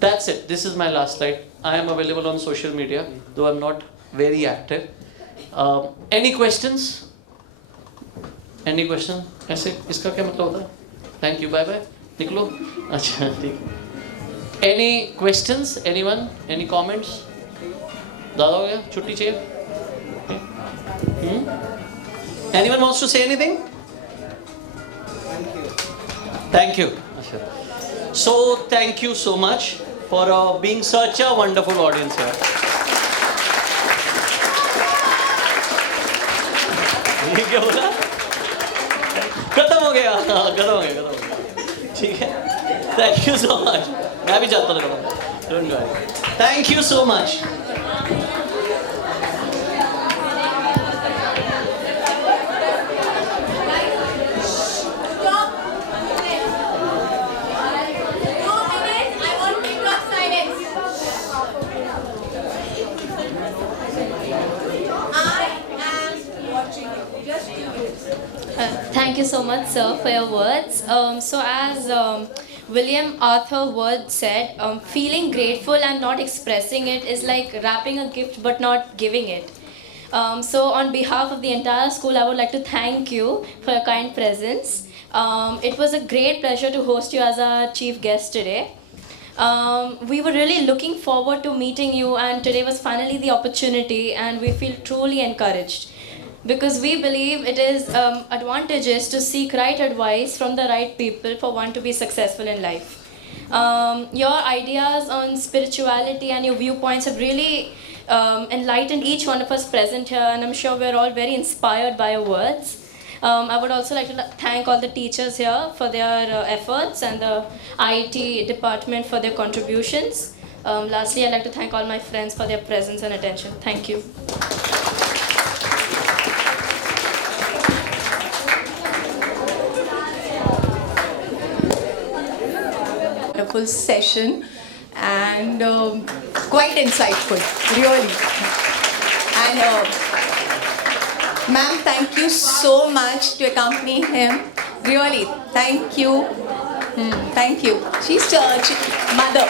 That's it. This is my last slide. I am available on social media, though I'm not very active. Any questions? Any question? ऐसे इसका क्या मतलब होता है? Thank you. Bye bye. निकलो. अच्छा ठीक. Any questions? Anyone? Any comments? ज़्यादा हो गया? छुट्टी चाहिए? Anyone wants to say anything? Thank you. So thank you so much for being such a wonderful audience here. ये क्या बोला? खत्म हो गया, खत्म हो गया। ठीक है, थैंक यू सो मच। मैं भी चाहता था, don't worry. Thank you so much. Thank you so much, sir, for your words. So as William Arthur Ward said, feeling grateful and not expressing it is like wrapping a gift but not giving it. So on behalf of the entire school, I would like to thank you for your kind presence. It was a great pleasure to host you as our chief guest today. We were really looking forward to meeting you, and today was finally the opportunity, and we feel truly encouraged. Because we believe it is advantageous to seek right advice from the right people for one to be successful in life. Your ideas on spirituality and your viewpoints have really enlightened each one of us present here, and I'm sure we're all very inspired by your words. I would also like to thank all the teachers here for their efforts and the IT department for their contributions. Lastly, I'd like to thank all my friends for their presence and attention. Thank you. Wonderful session and quite insightful, really. And ma'am, thank you so much to accompany him. Really, thank you. Thank you. She's mother.